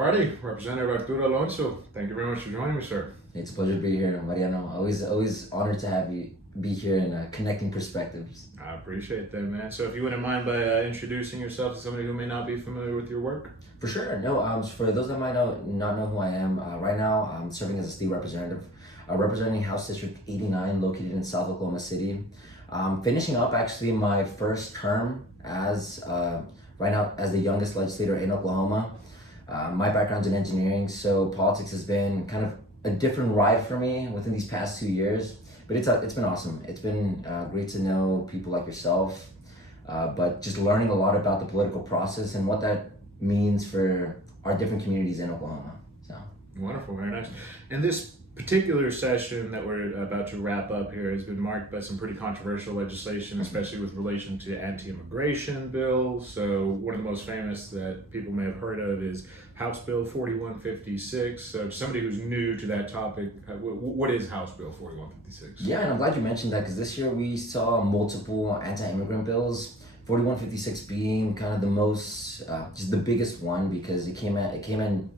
Alrighty, Representative Arturo Alonso, thank you very much for joining me, sir. It's a pleasure to be here, Mariano. Always honored to have you be here and connecting perspectives. I appreciate that, man. So if you wouldn't mind by introducing yourself to somebody who may not be familiar with your work. For sure. No, for those that might not know who I am, right now I'm serving as a state representative, representing House District 89, located in South Oklahoma City. Finishing up actually my first term as right now as the youngest legislator in Oklahoma. My background's in engineering, so politics has been kind of a different ride for me within these past 2 years. But it's been awesome. It's been great to know people like yourself, but just learning a lot about the political process and what that means for our different communities in Oklahoma. So wonderful, very nice. And this particular session that we're about to wrap up here has been marked by some pretty controversial legislation, especially with relation to anti-immigration bills. So one of the most famous that people may have heard of is House Bill 4156. So somebody who's new to that topic, what is House Bill 4156? Yeah, and I'm glad you mentioned that because this year we saw multiple anti-immigrant bills. 4156 being kind of the most, just the biggest one because it came in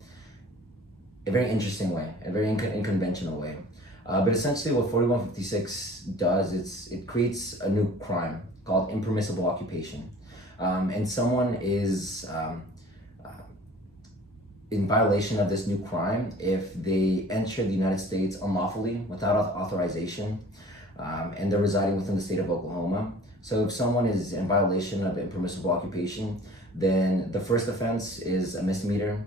a very interesting way, a very unconventional way. But essentially what 4156 does, it creates a new crime called impermissible occupation. And someone is in violation of this new crime if they enter the United States unlawfully without authorization, and they're residing within the state of Oklahoma. So if someone is in violation of impermissible occupation, then the first offense is a misdemeanor,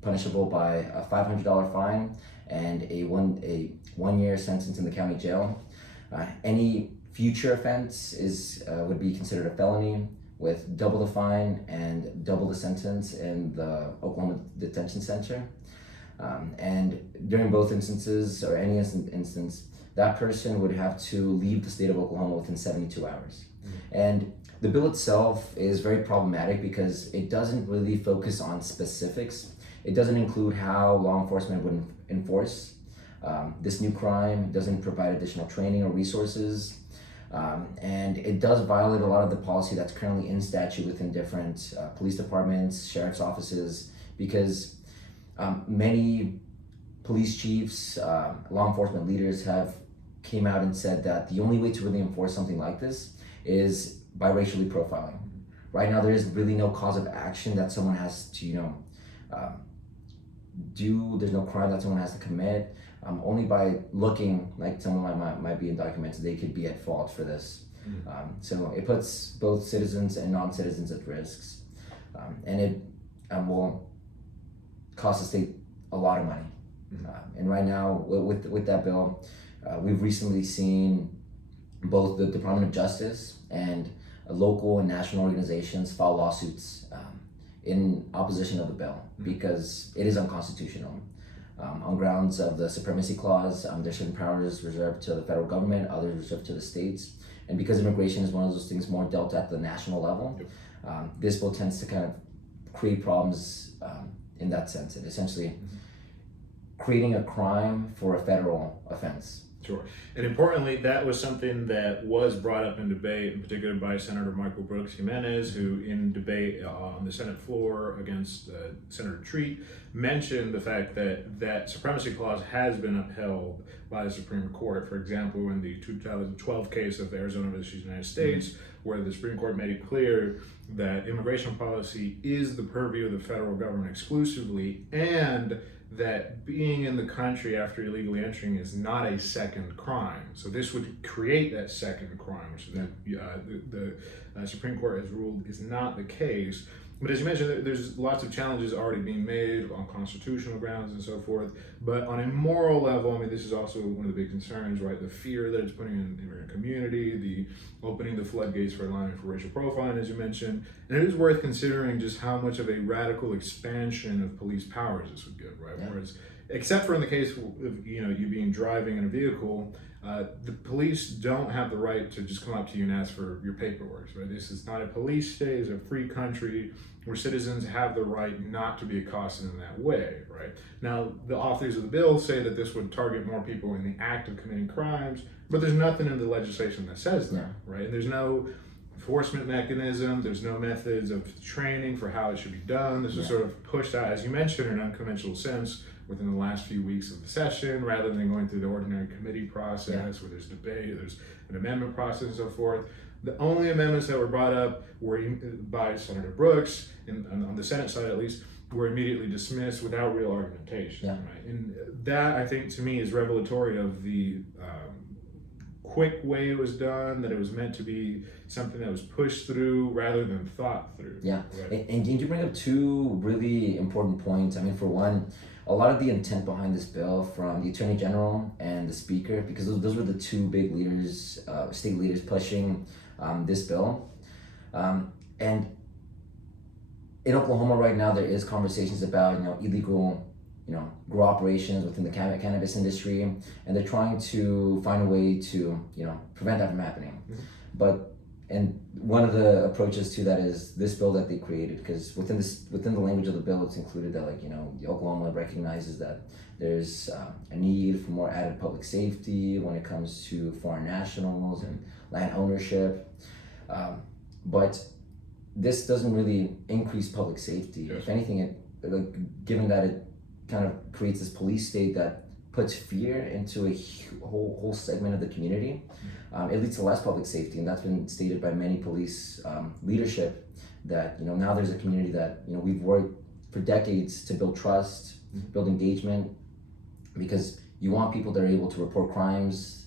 punishable by a $500 fine and a one year sentence in the county jail. Any future offense would be considered a felony with double the fine and double the sentence in the Oklahoma Detention Center. And during both instances, or any instance, that person would have to leave the state of Oklahoma within 72 hours. And the bill itself is very problematic because it doesn't really focus on specifics. It doesn't include how law enforcement would enforce this new crime. It doesn't provide additional training or resources. And it does violate a lot of the policy that's currently in statute within different police departments, sheriff's offices, because many police chiefs, law enforcement leaders have came out and said that the only way to really enforce something like this is by racially profiling. Right now, there is really no cause of action that someone has to, do. There's no crime that someone has to commit. Only by looking like someone might be undocumented, they could be at fault for this. So it puts both citizens and non-citizens at risks, and it will cost the state a lot of money. And right now, with that bill, we've recently seen both the Department of Justice and local and national organizations file lawsuits in opposition of the bill because it is unconstitutional. On grounds of the supremacy clause, there's certain powers reserved to the federal government, others reserved to the states. And because immigration is one of those things more dealt at the national level, this bill tends to kind of create problems in that sense. It essentially creating a crime for a federal offense. Sure. And importantly, that was something that was brought up in debate, in particular by Senator Michael Brooks Jimenez, who in debate on the Senate floor against Senator Treat mentioned the fact that that supremacy clause has been upheld by the Supreme Court. For example, in the 2012 case of Arizona versus United States, where the Supreme Court made it clear that immigration policy is the purview of the federal government exclusively, and that being in the country after illegally entering is not a second crime. So this would create that second crime, which is the Supreme Court has ruled is not the case. But as you mentioned, there's lots of challenges already being made on constitutional grounds and so forth. But on a moral level, I mean, this is also one of the big concerns, right? The fear that it's putting in the immigrant community, the opening the floodgates for allowing for racial profiling, as you mentioned. And it is worth considering just how much of a radical expansion of police powers this would give, right? Whereas, except for in the case of you being driving in a vehicle, the police don't have the right to just come up to you and ask for your paperwork, right? This is not a police state, it's a free country where citizens have the right not to be accosted in that way, right? Now, the authors of the bill say that this would target more people in the act of committing crimes, but there's nothing in the legislation that says that, right? And there's no enforcement mechanism. There's no methods of training for how it should be done. This was sort of pushed out, as you mentioned, in an unconventional sense within the last few weeks of the session, rather than going through the ordinary committee process where there's debate, there's an amendment process and so forth. The only amendments that were brought up were by Senator Brooks, on the Senate side at least, were immediately dismissed without real argumentation. Right? And that, I think, to me, is revelatory of the quick way it was done, that it was meant to be something that was pushed through rather than thought through. Yeah, right? and you bring up two really important points. I mean, for one, a lot of the intent behind this bill from the Attorney General and the Speaker, because those were the two big leaders, state leaders pushing this bill. And in Oklahoma right now, there is conversations about illegal grow operations within the cannabis industry, and they're trying to find a way to prevent that from happening. And one of the approaches to that is this bill that they created, because within the language of the bill, it's included that Oklahoma recognizes that there's a need for more added public safety when it comes to foreign nationals and land ownership, but this doesn't really increase public safety. If anything, given that it kind of creates this police state that puts fear into a whole segment of the community, it leads to less public safety, and that's been stated by many police leadership, that now there's a community that we've worked for decades to build trust, build engagement, because you want people that are able to report crimes,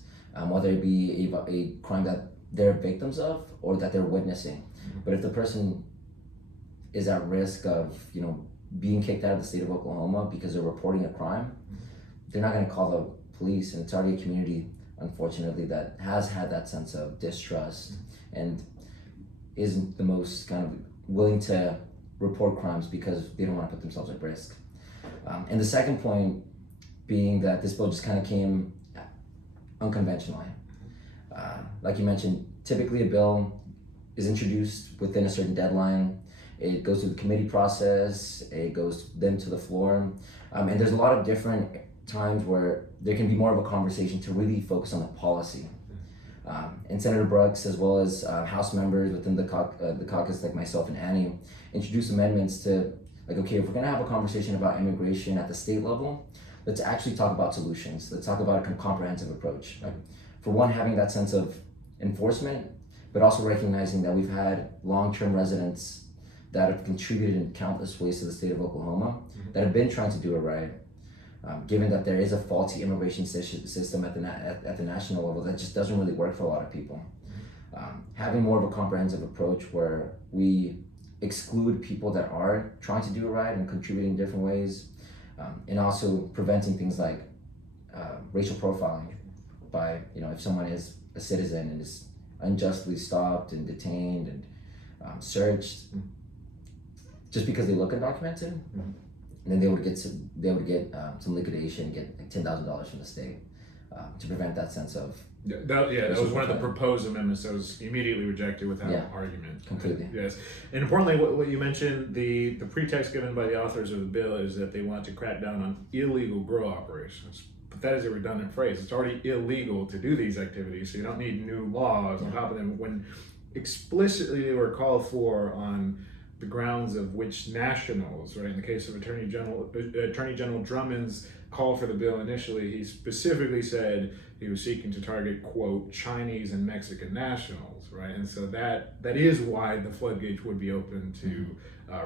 whether it be a crime that they're victims of or that they're witnessing. But if the person is at risk of being kicked out of the state of Oklahoma because they're reporting a crime, they're not going to call the police, and it's already a community, unfortunately, that has had that sense of distrust and isn't the most kind of willing to report crimes because they don't want to put themselves at risk. And the second point being that this bill just kind of came unconventionally. Like you mentioned, typically a bill is introduced within a certain deadline. It goes through the committee process, it goes then to the floor, and there's a lot of different times where there can be more of a conversation to really focus on the policy. And Senator Brooks, as well as House members within the caucus, like myself and Annie, introduced amendments to, okay, if we're gonna have a conversation about immigration at the state level, let's actually talk about solutions. Let's talk about a comprehensive approach. For one, having that sense of enforcement, but also recognizing that we've had long-term residents that have contributed in countless ways to the state of Oklahoma that have been trying to do it right. Given that there is a faulty immigration system at the national level that just doesn't really work for a lot of people. Having more of a comprehensive approach where we exclude people that are trying to do it right and contributing in different ways, and also preventing things like racial profiling by, if someone is a citizen and is unjustly stopped and detained and searched just because they look undocumented, and then they would get some liquidation, get like $10,000 from the state to prevent that sense of. That was one of the proposed amendments that was immediately rejected without argument. Completely. Yes, and importantly, what you mentioned, the pretext given by the authors of the bill is that they want to crack down on illegal grow operations. But that is a redundant phrase. It's already illegal to do these activities, so you don't need new laws on top of them. When explicitly they were called for on the grounds of which nationals, right? In the case of Attorney General Drummond's call for the bill initially, he specifically said he was seeking to target, quote, Chinese and Mexican nationals, right? And so that is why the floodgates would be open to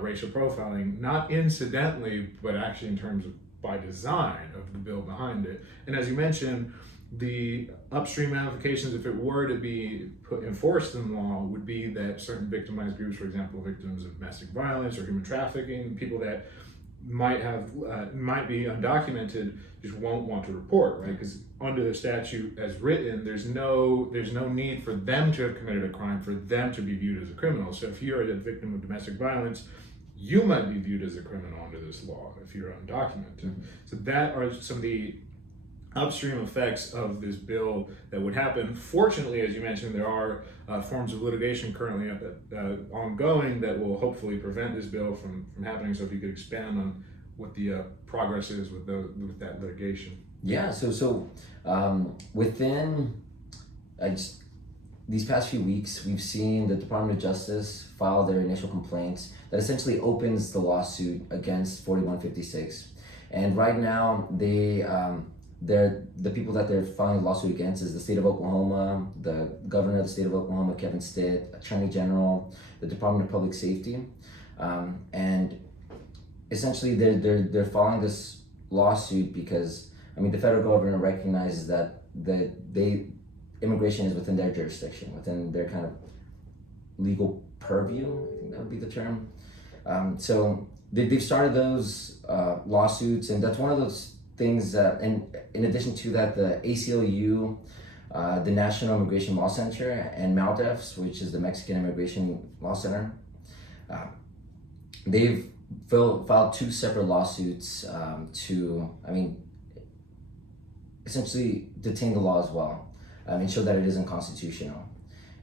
racial profiling, not incidentally, but actually in terms of by design of the bill behind it. And as you mentioned, the upstream ramifications, if it were to be enforced in law, would be that certain victimized groups, for example, victims of domestic violence or human trafficking, people that might be undocumented, just won't want to report, right? Because under the statute as written, there's no need for them to have committed a crime for them to be viewed as a criminal. So if you're a victim of domestic violence, you might be viewed as a criminal under this law if you're undocumented. So that are some of the upstream effects of this bill that would happen. Fortunately, as you mentioned, there are forms of litigation currently ongoing that will hopefully prevent this bill from happening. So if you could expand on what the progress is with that litigation. Yeah, so within these past few weeks, we've seen the Department of Justice file their initial complaints that essentially opens the lawsuit against 4156. And right now, they're the people that they're filing a lawsuit against is the state of Oklahoma, the governor of the state of Oklahoma, Kevin Stitt, Attorney General, the Department of Public Safety, and essentially they're filing this lawsuit because the federal government recognizes that immigration is within their jurisdiction, within their kind of legal purview. I think that would be the term. So they've started those lawsuits, and that's one of those things that, and in addition to that, the ACLU, the National Immigration Law Center, and MALDEFS, which is the Mexican Immigration Law Center, they've filed two separate lawsuits to, essentially detain the law as well, and show that it isn't constitutional.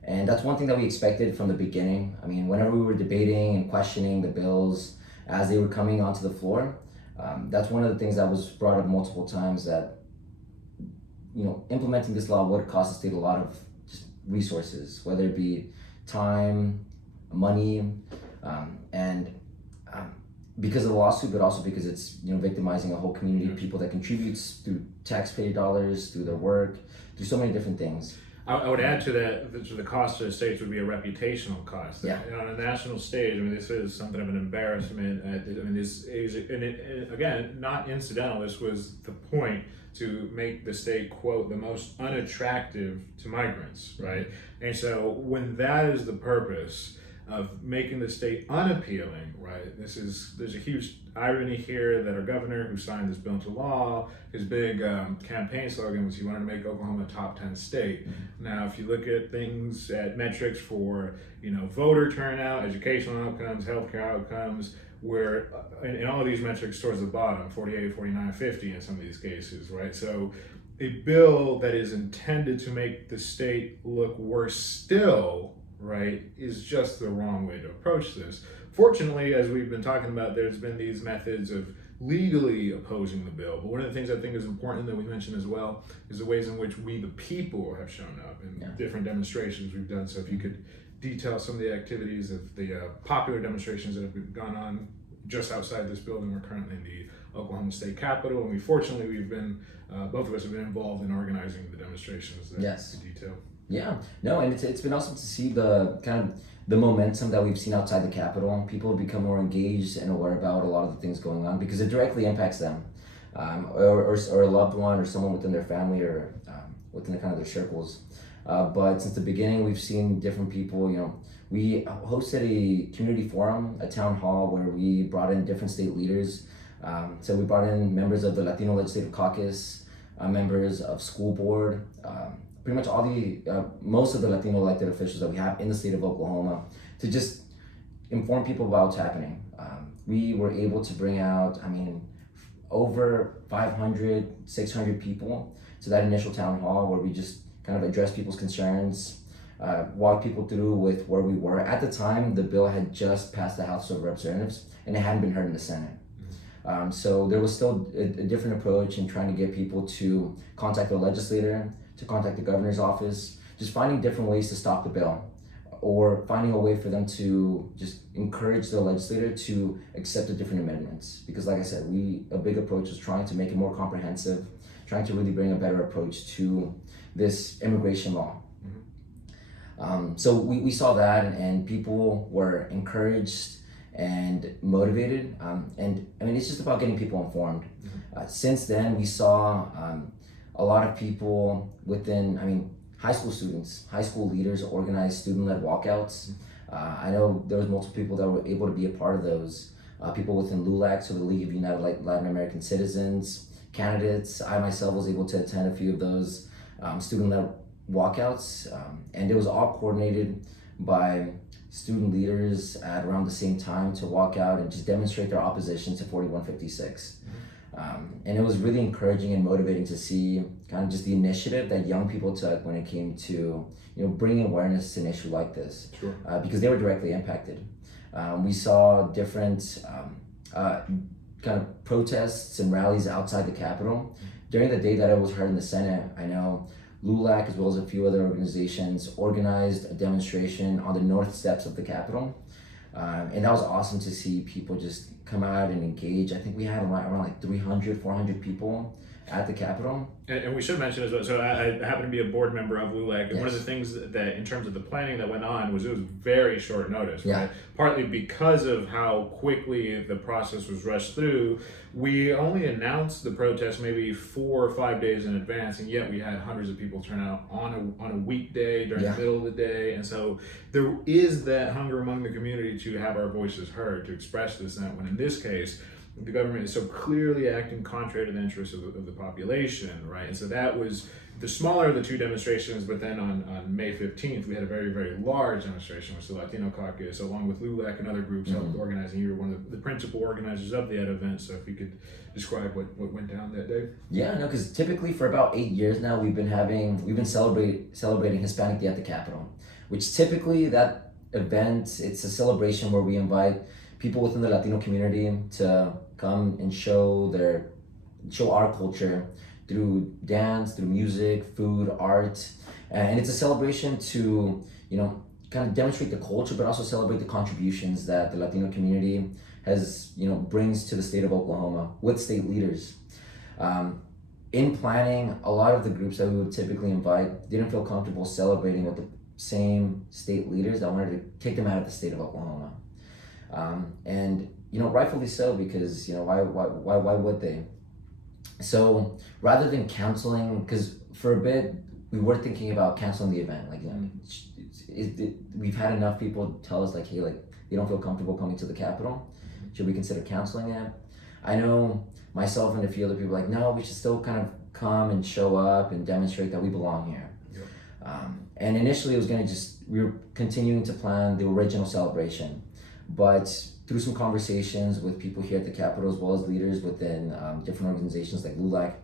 And that's one thing that we expected from the beginning. Whenever we were debating and questioning the bills as they were coming onto the floor, that's one of the things that was brought up multiple times, that implementing this law would cost the state a lot of just resources, whether it be time, money, and because of the lawsuit, but also because it's victimizing a whole community of people that contributes through taxpayer dollars, through their work, through so many different things. I would add to that, the cost to the states would be a reputational cost. Yeah. On a national stage, this is something of an embarrassment. This is, again, not incidental. This was the point, to make the state, quote, the most unattractive to migrants, right? And so when that is the purpose of making the state unappealing, right? There's a huge irony here that our governor, who signed this bill into law, his big campaign slogan was he wanted to make Oklahoma a top 10 state. Mm-hmm. Now, if you look at things, at metrics for voter turnout, educational outcomes, healthcare outcomes, we're in all of these metrics towards the bottom, 48, 49, 50 in some of these cases, right? So a bill that is intended to make the state look worse still, right, is just the wrong way to approach this. Fortunately, as we've been talking about, there's been these methods of legally opposing the bill. But one of the things I think is important that we mentioned as well is the ways in which we, the people, have shown up in different demonstrations we've done. So if you could detail some of the activities of the popular demonstrations that have gone on just outside this building. We're currently in the Oklahoma State Capitol, and we've been, both of us have been involved in organizing the demonstrations that we detail. Yeah, no, and it's been awesome to see the kind of the momentum that we've seen outside the Capitol. People have become more engaged and aware about a lot of the things going on because it directly impacts them, or a loved one or someone within their family or within the kind of their circles. But since the beginning, we've seen different people. We hosted a community forum, a town hall, where we brought in different state leaders. So we brought in members of the Latino Legislative Caucus, members of school board, pretty much all most of the Latino elected officials that we have in the state of Oklahoma, to just inform people about what's happening. We were able to bring out, over 500, 600 people to that initial town hall, where we just kind of addressed people's concerns, walked people through with where we were. At the time, the bill had just passed the House of Representatives, and it hadn't been heard in the Senate. So there was still a different approach in trying to get people to contact the legislator, to contact the governor's office, just finding different ways to stop the bill, or finding a way for them to just encourage the legislator to accept the different amendments. Because like I said, a big approach was trying to make it more comprehensive, trying to really bring a better approach to this immigration law. So we saw that, and people were encouraged and motivated. And it's just about getting people informed. Since then, we saw a lot of people within, high school students, high school leaders organize student-led walkouts. I know there was multiple people that were able to be a part of those. People within LULAC, so the League of United Latin American Citizens, candidates. I myself was able to attend a few of those student-led walkouts, and it was all coordinated by student leaders at around the same time to walk out and just demonstrate their opposition to 4156. And it was really encouraging and motivating to see kind of just the initiative that young people took when it came to bringing awareness to an issue like this. Sure. Because they were directly impacted. We saw different kind of protests and rallies outside the Capitol. During the day that it was heard in the Senate, I know LULAC, as well as a few other organizations, organized a demonstration on the north steps of the Capitol. And that was awesome to see people just come out and engage. I think we had around like 300, 400 people at the Capitol. And we should mention as well, so I happen to be a board member of LULAC, and Yes. one of the things that, in terms of the planning that went on, was it was very short notice, right? Yeah. Partly because of how quickly the process was rushed through. We only announced the protest maybe 4 or 5 days in advance, and yet we had hundreds of people turn out on a weekday during Yeah. the middle of the day. And so there is that hunger among the community to have our voices heard, to express dissent, when in this case, the government is so clearly acting contrary to the interests of the population, right? And so that was the smaller of the two demonstrations, but then on May 15th, we had a very, very large demonstration, which the Latino Caucus, along with LULAC and other groups, helped organizing. You were one of the principal organizers of that event, so if you could describe what went down that day. Yeah, no, because typically for about 8 years now, we've been celebrating Hispanic Day at the Capitol, which typically that event, it's a celebration where we invite people within the Latino community to come and show our culture through dance, through music, food, art, and it's a celebration to, kind of demonstrate the culture, but also celebrate the contributions that the Latino community has, brings to the state of Oklahoma with state leaders. In planning, a lot of the groups that we would typically invite didn't feel comfortable celebrating with the same state leaders that wanted to kick them out of the state of Oklahoma. And rightfully so, because why would they? So rather than canceling, because for a bit we were thinking about canceling the event, we've had enough people tell us hey, they don't feel comfortable coming to the Capitol. Should we consider canceling it? I know myself and a few other people no, we should still kind of come and show up and demonstrate that we belong here. Yep. And initially it was we were continuing to plan the original celebration, but through some conversations with people here at the Capitol, as well as leaders within different organizations like LULAC,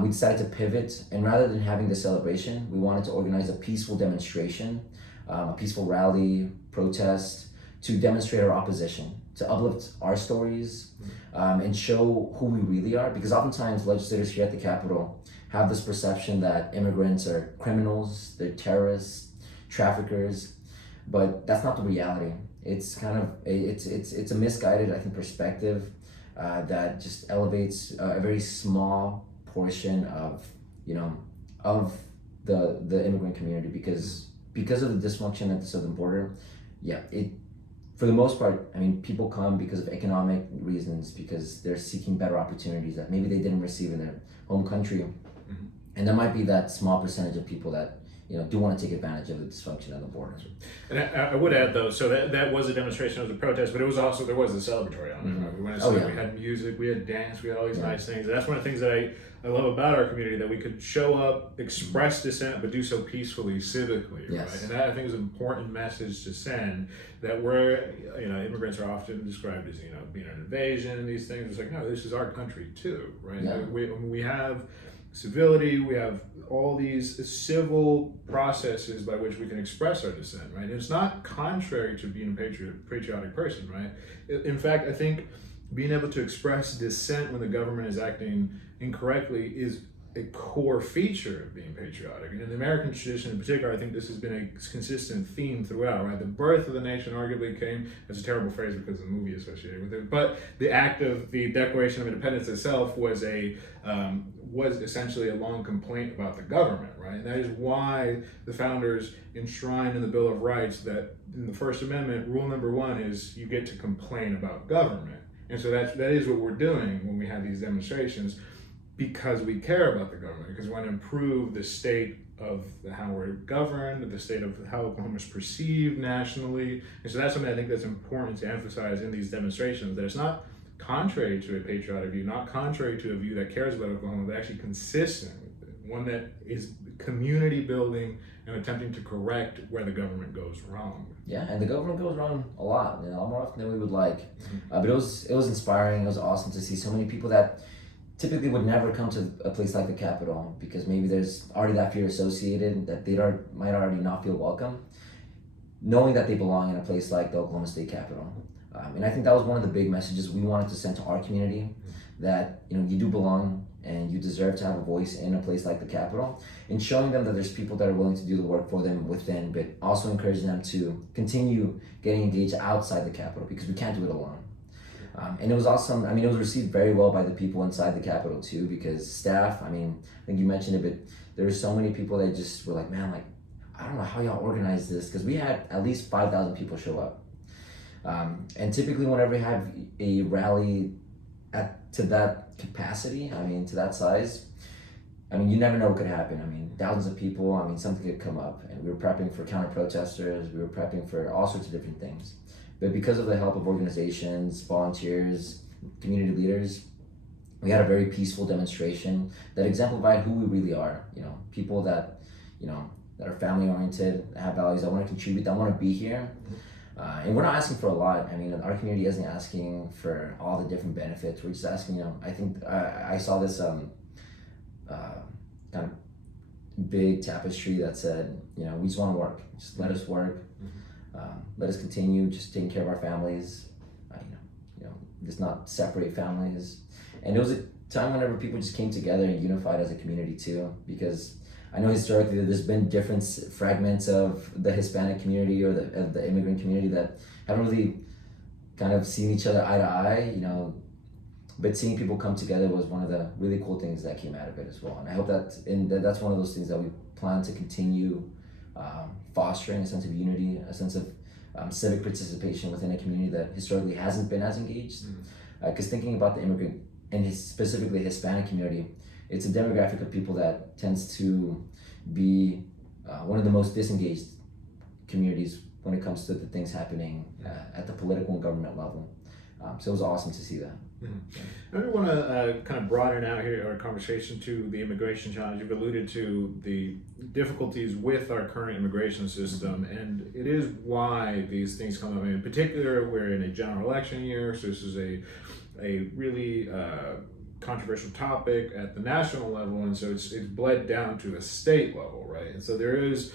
we decided to pivot, and rather than having the celebration, we wanted to organize a peaceful demonstration, a peaceful rally, protest, to demonstrate our opposition, to uplift our stories, and show who we really are, because oftentimes legislators here at the Capitol have this perception that immigrants are criminals, they're terrorists, traffickers, but that's not the reality. It's kind of it's a misguided, I think, perspective that just elevates a very small portion of the immigrant community, because of the dysfunction at the southern border. For the most part, people come because of economic reasons, because they're seeking better opportunities that maybe they didn't receive in their home country, and there might be that small percentage of people that do want to take advantage of the dysfunction on the border. And I would add, though, so that was a demonstration, it was a protest, but it was also, there was a celebratory on it. Right? We went outside, we had music, we had dance, we had all these nice things. And that's one of the things that I love about our community, that we could show up, express dissent, but do so peacefully, civically. Yes. Right? And that, I think, is an important message to send, that we're, immigrants are often described as, being an invasion and these things. It's no, this is our country too, right? Yeah. We have civility, we have all these civil processes by which we can express our dissent, right? And it's not contrary to being a patriotic person, right? In fact, I think being able to express dissent when the government is acting incorrectly is a core feature of being patriotic. And in the American tradition in particular, I think this has been a consistent theme throughout, right? The birth of the nation arguably came, it's a terrible phrase because of the movie associated with it, but the act of the Declaration of Independence itself was essentially a long complaint about the government, right? And that is why the founders enshrined in the Bill of Rights that in the First Amendment, rule number 1 is you get to complain about government. And so that is what we're doing when we have these demonstrations, because we care about the government, because we want to improve the state of how we're governed, the state of how Oklahoma is perceived nationally. And so that's something I think that's important to emphasize in these demonstrations, that it's not contrary to a patriotic view, not contrary to a view that cares about Oklahoma, but actually consistent with it, one that is community building and attempting to correct where the government goes wrong. Yeah, and the government goes wrong a lot more often than we would like. But it was inspiring. It was awesome to see so many people that typically would never come to a place like the Capitol, because maybe there's already that fear associated, that they might already not feel welcome, knowing that they belong in a place like the Oklahoma State Capitol. And I think that was one of the big messages we wanted to send to our community, that you do belong and you deserve to have a voice in a place like the Capitol, and showing them that there's people that are willing to do the work for them within, but also encouraging them to continue getting engaged outside the Capitol, because we can't do it alone. And it was awesome. I mean, it was received very well by the people inside the Capitol too, because staff, I think you mentioned it, but there were so many people that just were like, man, like, I don't know how y'all organize this, because we had at least 5,000 people show up. And typically whenever we have a rally to that capacity, to that size, you never know what could happen. Thousands of people, something could come up, and we were prepping for counter-protesters, we were prepping for all sorts of different things. But because of the help of organizations, volunteers, community leaders, we had a very peaceful demonstration that exemplified who we really are. People that, that are family-oriented, that have values, that want to contribute, that want to be here. And we're not asking for a lot. Our community isn't asking for all the different benefits. We're just asking, I think I saw this kind of big tapestry that said, we just want to work. Just let us work. Let us continue just taking care of our families. Just not separate families. And it was a time whenever people just came together and unified as a community too, because I know historically there's been different fragments of the Hispanic community or the immigrant community that haven't really kind of seen each other eye to eye, but seeing people come together was one of the really cool things that came out of it as well. And I hope that's one of those things that we plan to continue fostering, a sense of unity, a sense of civic participation within a community that historically hasn't been as engaged. Because thinking about the immigrant and specifically Hispanic community, it's a demographic of people that tends to be one of the most disengaged communities when it comes to the things happening at the political and government level. So it was awesome to see that. I want to kind of broaden out here our conversation to the immigration challenge. You've alluded to the difficulties with our current immigration system, and it is why these things come up. In particular, we're in a general election year, so this is a really controversial topic at the national level, and so it's bled down to the state level, right? And so there is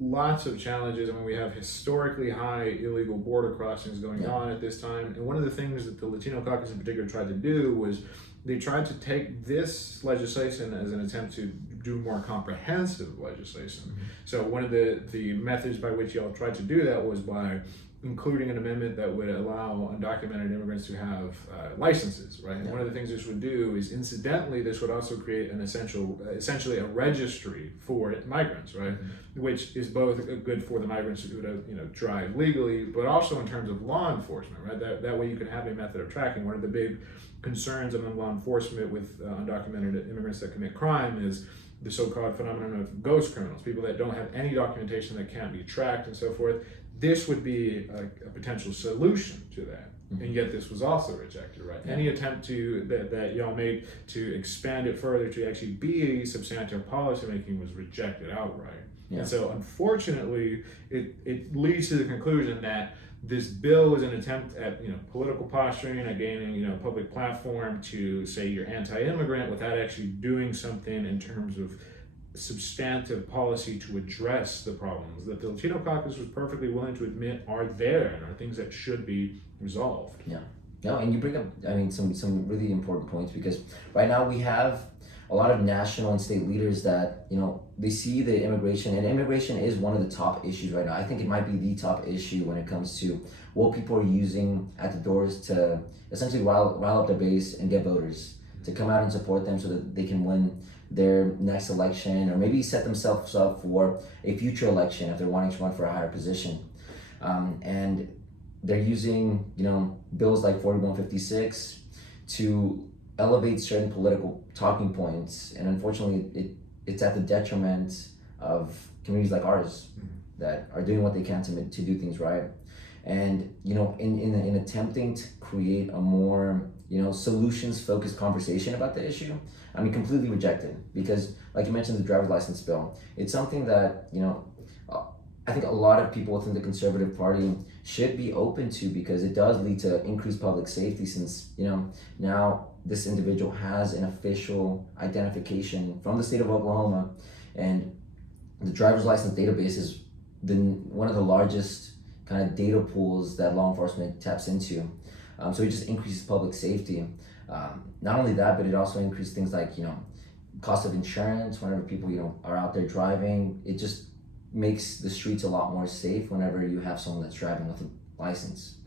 lots of challenges. We have historically high illegal border crossings going on at this time. And one of the things that the Latino caucus in particular tried to do was they tried to take this legislation as an attempt to do more comprehensive legislation. So one of the methods by which y'all tried to do that was by including an amendment that would allow undocumented immigrants to have licenses, right? And one of the things this would do is, incidentally, this would also create an essentially a registry for migrants, right? Which is both good for the migrants who drive legally, but also in terms of law enforcement, right? That way you can have a method of tracking. One of the big concerns among law enforcement with undocumented immigrants that commit crime is the so-called phenomenon of ghost criminals, people that don't have any documentation, that can't be tracked and so forth. This would be a potential solution to that, and yet this was also rejected, right? Any attempt that y'all made to expand it further to actually be substantive policymaking was rejected outright. And so unfortunately, it leads to the conclusion that this bill is an attempt at political posturing, at gaining a public platform to say you're anti-immigrant without actually doing something in terms of substantive policy to address the problems that the Latino caucus was perfectly willing to admit are there and are things that should be resolved. No, and you bring up some really important points, because right now we have a lot of national and state leaders that they see the immigration, and immigration is one of the top issues right now. I think it might be the top issue when it comes to what people are using at the doors to essentially rile up their base and get voters to come out and support them so that they can win their next election, or maybe set themselves up for a future election if they're wanting to run for a higher position. And they're using bills like 4156 to elevate certain political talking points, and unfortunately it's at the detriment of communities like ours that are doing what they can to do things right. And in attempting to create a more solutions focused conversation about the issue, completely rejected, because like you mentioned, the driver's license bill, it's something that I think a lot of people within the Conservative Party should be open to, because it does lead to increased public safety, since now this individual has an official identification from the state of Oklahoma, and the driver's license database is one of the largest kind of data pools that law enforcement taps into. So it just increases public safety. Not only that, but it also increased things like, cost of insurance whenever people, are out there driving. It just makes the streets a lot more safe whenever you have someone that's driving with a license.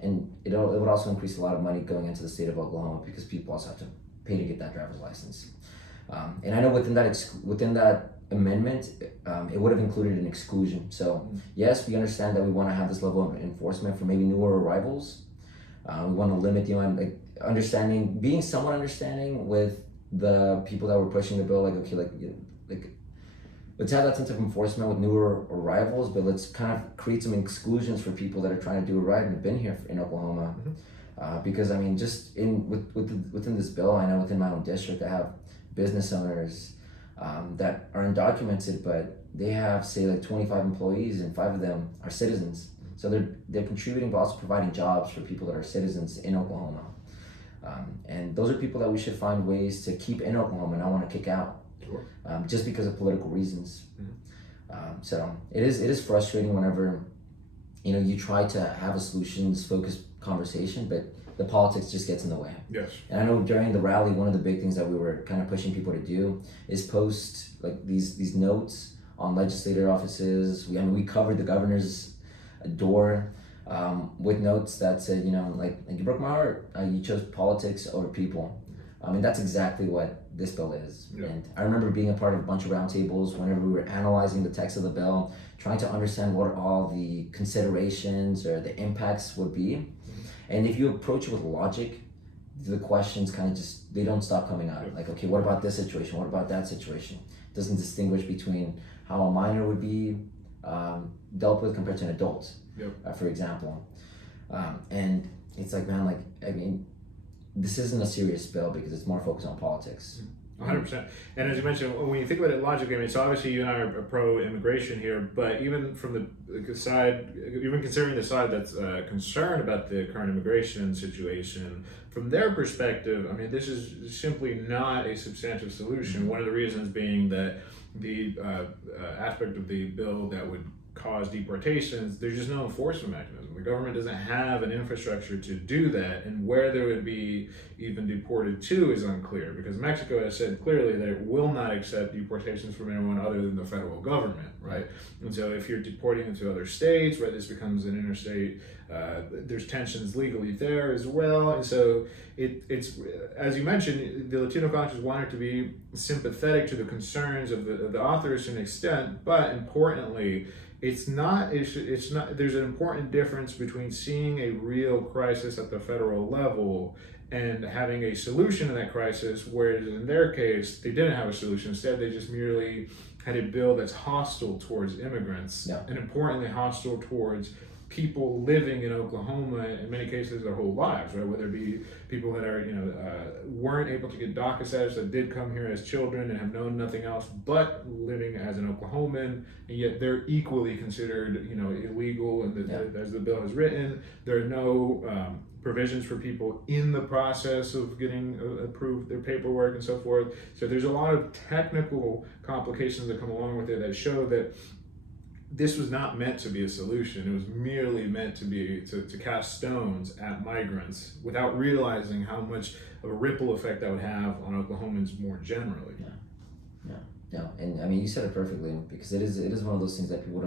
And it would also increase a lot of money going into the state of Oklahoma because people also have to pay to get that driver's license. And I know within that amendment, it would have included an exclusion. So yes, we understand that we want to have this level of enforcement for maybe newer arrivals. We want to limit the amount, being somewhat understanding with the people that were pushing the bill. Let's have that sense of enforcement with newer arrivals, but let's kind of create some exclusions for people that are trying to do it right and have been here in Oklahoma. Because just within this bill, I know within my own district, I have business owners that are undocumented, but they have, say, 25 employees, and 5 of them are citizens. So they're contributing, but also providing jobs for people that are citizens in Oklahoma. And those are people that we should find ways to keep in Oklahoma and not want to kick out. Sure. Just because of political reasons. So it is frustrating whenever you try to have a solutions focused conversation, but the politics just gets in the way. Yes. And I know during the rally, one of the big things that we were kind of pushing people to do is post these notes on legislator offices. We covered the governor's door with notes that said, you broke my heart. You chose politics over people. And that's exactly what this bill is. Yeah. And I remember being a part of a bunch of roundtables whenever we were analyzing the text of the bill, trying to understand what all the considerations or the impacts would be. And if you approach it with logic, the questions kind of they don't stop coming out. Okay, what about this situation? What about that situation? It doesn't distinguish between how a minor would be dealt with compared to an adult, for example. And it's this isn't a serious bill because it's more focused on politics. 100%. And as you mentioned, when you think about it logically, it's obviously you and I are pro-immigration here, but even from the side, even considering the side that's concerned about the current immigration situation, from their perspective, this is simply not a substantive solution. One of the reasons being that the aspect of the bill that would cause deportations, there's just no enforcement mechanism. The government doesn't have an infrastructure to do that, and where they would be even deported to is unclear, because Mexico has said clearly that it will not accept deportations from anyone other than the federal government, right? And so if you're deporting them to other states, right, this becomes an interstate, there's tensions legally there as well. And so it's as you mentioned, the Latino Congress wanted to be sympathetic to the concerns of the authors to an extent, but importantly, it's not, there's an important difference between seeing a real crisis at the federal level and having a solution to that crisis, whereas in their case, they didn't have a solution. Instead, they just merely had a bill that's hostile towards immigrants, and importantly, hostile towards people living in Oklahoma in many cases their whole lives, right? Whether it be people that are, weren't able to get DACA status, that did come here as children and have known nothing else but living as an Oklahoman, and yet they're equally considered, illegal. And as the bill is written, there are no provisions for people in the process of getting approved their paperwork and so forth. So there's a lot of technical complications that come along with it that show that this was not meant to be a solution. It was merely meant to be to cast stones at migrants without realizing how much of a ripple effect that would have on Oklahomans more generally. Yeah. And you said it perfectly, because it is one of those things that people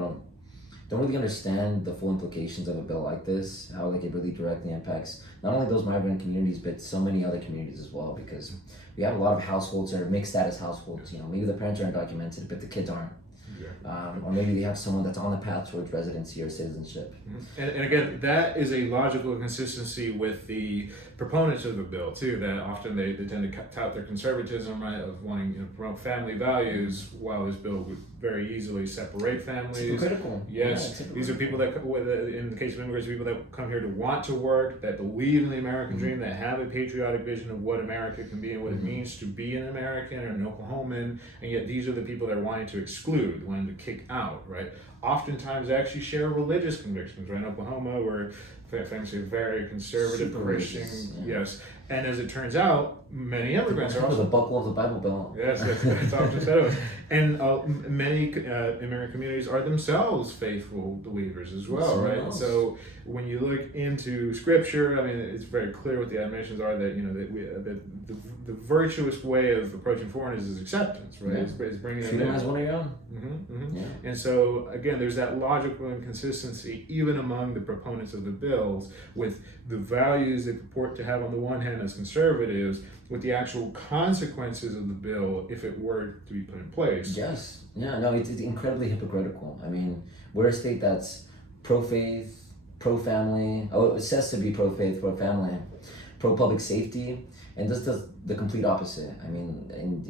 don't really understand the full implications of a bill like this, how it really directly impacts not only those migrant communities, but so many other communities as well, because we have a lot of households that are mixed status households. Maybe the parents are undocumented, but the kids aren't. Or maybe they have someone that's on the path towards residency or citizenship. And again, that is a logical consistency with the proponents of the bill too, that often they tend to tout their conservatism, right, of wanting to promote family values, while this bill would very easily separate families. It's critical. Yes, these are people that, in the case of immigrants, people that come here to want to work, that believe in the American dream, that have a patriotic vision of what America can be and what it means to be an American or an Oklahoman, and yet these are the people that are wanting to exclude, wanting to kick out, right? Oftentimes they actually share religious convictions, right? In Oklahoma, we're famously very conservative Super Christian, religious, yes, And as it turns out, many immigrants are The also. buckle of the Bible Belt. Yes, that's often said of it. And many immigrant communities are themselves faithful believers as well, Someone right? else. So when you look into Scripture, I mean, it's very clear what the admonitions are that the virtuous way of approaching foreigners is acceptance, right? Yeah. It's bringing them Treat them in. as one of your own. Yeah. And so, again, there's that logical inconsistency even among the proponents of the bills with the values they purport to have on the one hand as conservatives, with the actual consequences of the bill if it were to be put in place. Yes. Yeah, no, it's incredibly hypocritical. I mean, we're a state that's pro-faith, pro-family. Oh, it says to be pro-faith, pro-family, pro-public safety, and this does the complete opposite. I mean, and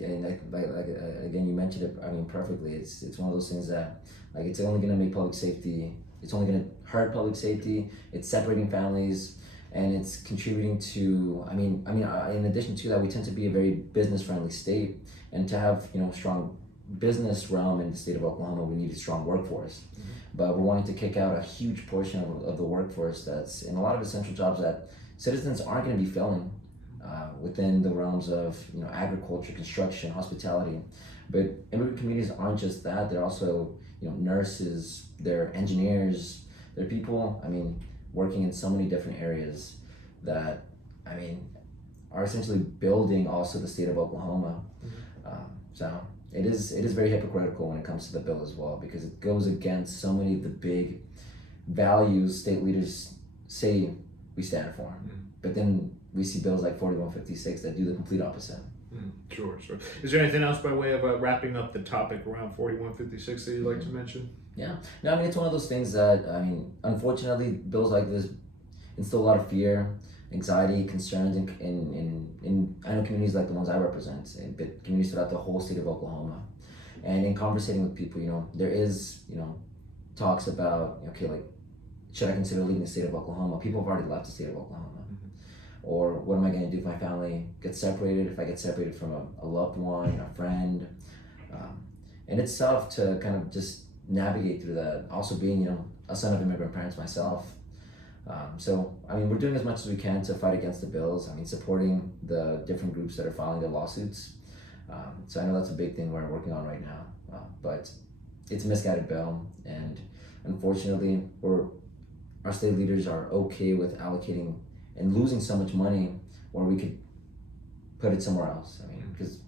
again, you mentioned it, I mean, perfectly. It's one of those things that, like, it's only going to make public safety, it's only going to hurt public safety, it's separating families, and it's contributing to, I mean, in addition to that, we tend to be a very business-friendly state, and to have, strong business realm in the state of Oklahoma, we need a strong workforce. But we're wanting to kick out a huge portion of the workforce that's in a lot of essential jobs that citizens aren't going to be filling within the realms of agriculture, construction, hospitality. But immigrant communities aren't just that; they're also nurses, they're engineers, they're people. I mean, working in so many different areas that are essentially building also the state of Oklahoma. So it is very hypocritical when it comes to the bill as well, because it goes against so many of the big values state leaders say we stand for. But then we see bills like 4156 that do the complete opposite. Sure. Is there anything else by way of wrapping up the topic around 4156 that you'd like to mention? Yeah. No, it's one of those things that, unfortunately, bills like this instill a lot of fear, anxiety, concerns in I know communities like the ones I represent, but communities throughout the whole state of Oklahoma. And in conversating with people, there is, talks about, okay, like, should I consider leaving the state of Oklahoma? People have already left the state of Oklahoma. Or what am I going to do if my family gets separated, if I get separated from a loved one, a friend? And it's tough to kind of just navigate through that. Also being, a son of immigrant parents myself. So, we're doing as much as we can to fight against the bills. Supporting the different groups that are filing their lawsuits. So I know that's a big thing we're working on right now. But it's a misguided bill. And unfortunately, our state leaders are okay with allocating and losing so much money where we could put it somewhere else. Because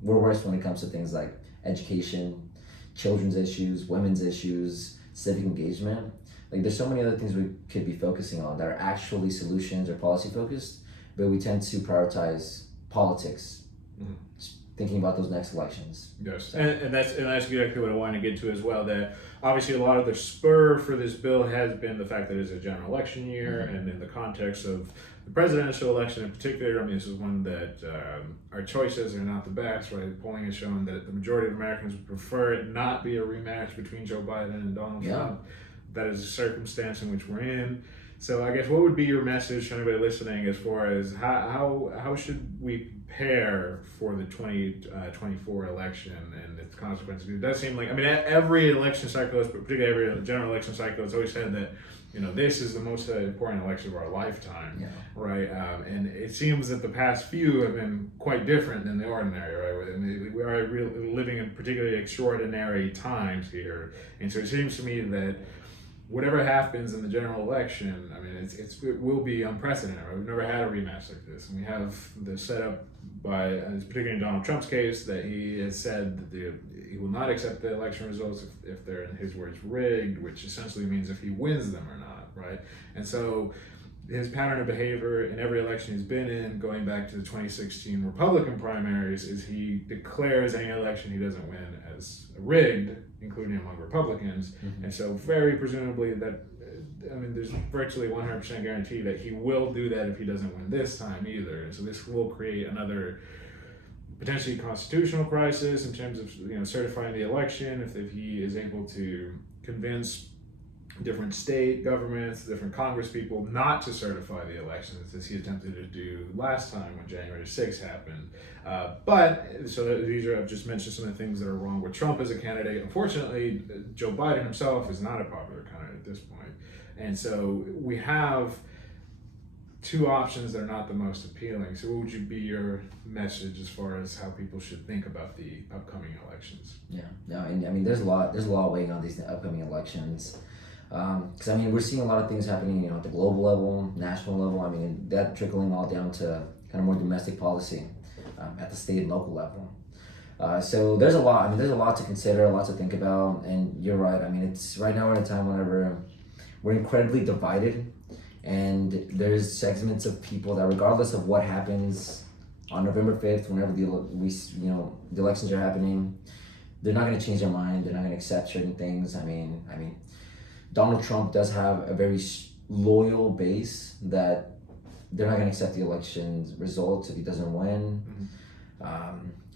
we're worse when it comes to things like education, children's issues, women's issues, civic engagement. Like, there's so many other things we could be focusing on that are actually solutions or policy focused, but we tend to prioritize politics, thinking about those next elections. Yes, and that's exactly what I want to get to as well. That obviously a lot of the spur for this bill has been the fact that it's a general election year, and in the context of the presidential election in particular, this is one that our choices are not the best, right? Polling has shown that the majority of Americans would prefer it not be a rematch between Joe Biden and Donald Trump. That is a circumstance in which we're in. So I guess what would be your message to anybody listening as far as how should we prepare for the 2024 election and its consequences? It does seem like, every election cycle, particularly every general election cycle, has always said that, this is the most important election of our lifetime, right? And it seems that the past few have been quite different than the ordinary, right? We are really living in particularly extraordinary times here. And so it seems to me that whatever happens in the general election, it will be unprecedented. Right? We've never had a rematch like this, and we have the setup by, particularly in Donald Trump's case, that he has said that he will not accept the election results if they're, in his words, rigged, which essentially means if he wins them or not, right? And so his pattern of behavior in every election he's been in, going back to the 2016 Republican primaries, is he declares any election he doesn't win as rigged, including among Republicans. And so very presumably that, there's virtually 100% guarantee that he will do that if he doesn't win this time either. And so this will create another potentially constitutional crisis in terms of certifying the election, if he is able to convince different state governments, different Congress people not to certify the elections as he attempted to do last time when January 6th happened. These are, I've just mentioned some of the things that are wrong with Trump as a candidate. Unfortunately, Joe Biden himself is not a popular candidate at this point. And so we have two options that are not the most appealing. So, what would you be your message as far as how people should think about the upcoming elections? Yeah, no, and I mean, there's a lot weighing on these upcoming elections. Because I mean, we're seeing a lot of things happening, at the global level, national level. I mean, and that trickling all down to kind of more domestic policy at the state and local level. So there's a lot. I mean, there's a lot to consider, a lot to think about. And you're right. I mean, it's right now we're in a time whenever we're incredibly divided, and there's segments of people that, regardless of what happens on November 5th, whenever the elections are happening, they're not going to change their mind. They're not going to accept certain things. I mean, Donald Trump does have a very loyal base that they're not going to accept the election's results if he doesn't win.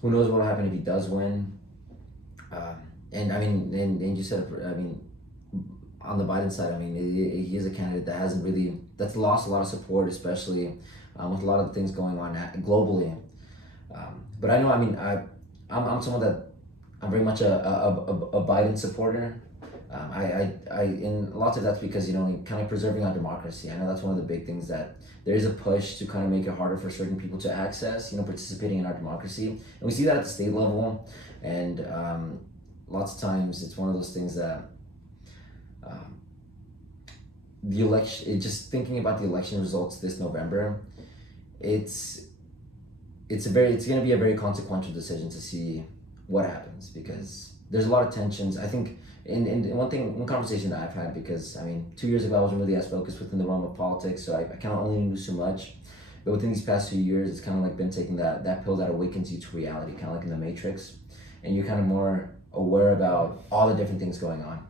Who knows what will happen if he does win? And I mean, and you said, I mean, on the Biden side, I mean, he is a candidate that that's lost a lot of support, especially with a lot of the things going on globally. But I know, I mean, I'm someone that I'm very much a Biden supporter. In lots of that's because, kind of preserving our democracy. I know that's one of the big things that there is a push to kind of make it harder for certain people to access, participating in our democracy. And we see that at the state level. And lots of times it's one of those things that the election, just thinking about the election results this November, it's going to be a very consequential decision to see what happens, because there's a lot of tensions. I think in one conversation that I've had, because I mean, 2 years ago I wasn't really as focused within the realm of politics, so I kind of only knew so much. But within these past 2 years, it's kind of like been taking that pill that awakens you to reality, kind of like in the Matrix, and you're kind of more aware about all the different things going on.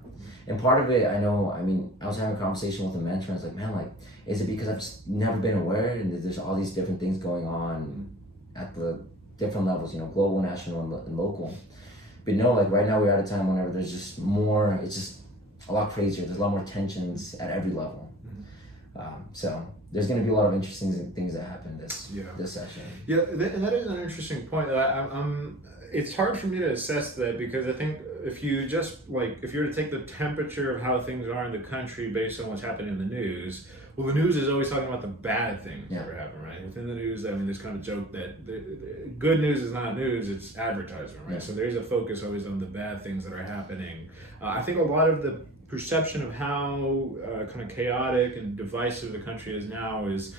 And part of it, I know, I mean, I was having a conversation with a mentor, and I was like, man, like, is it because I've just never been aware, and there's all these different things going on at the different levels, global, national, and local. But no, like right now we're at a time whenever there's just more, it's just a lot crazier. There's a lot more tensions at every level. So there's going to be a lot of interesting things that happen this session. Yeah, and that is an interesting point. It's hard for me to assess that, because I think if you were to take the temperature of how things are in the country based on what's happening in the news, well, the news is always talking about the bad things that are happening, right? Within the news, I mean, there's kind of joke that the good news is not news, it's advertisement, right? Yeah. So there's a focus always on the bad things that are happening. I think a lot of the perception of how kind of chaotic and divisive the country is now is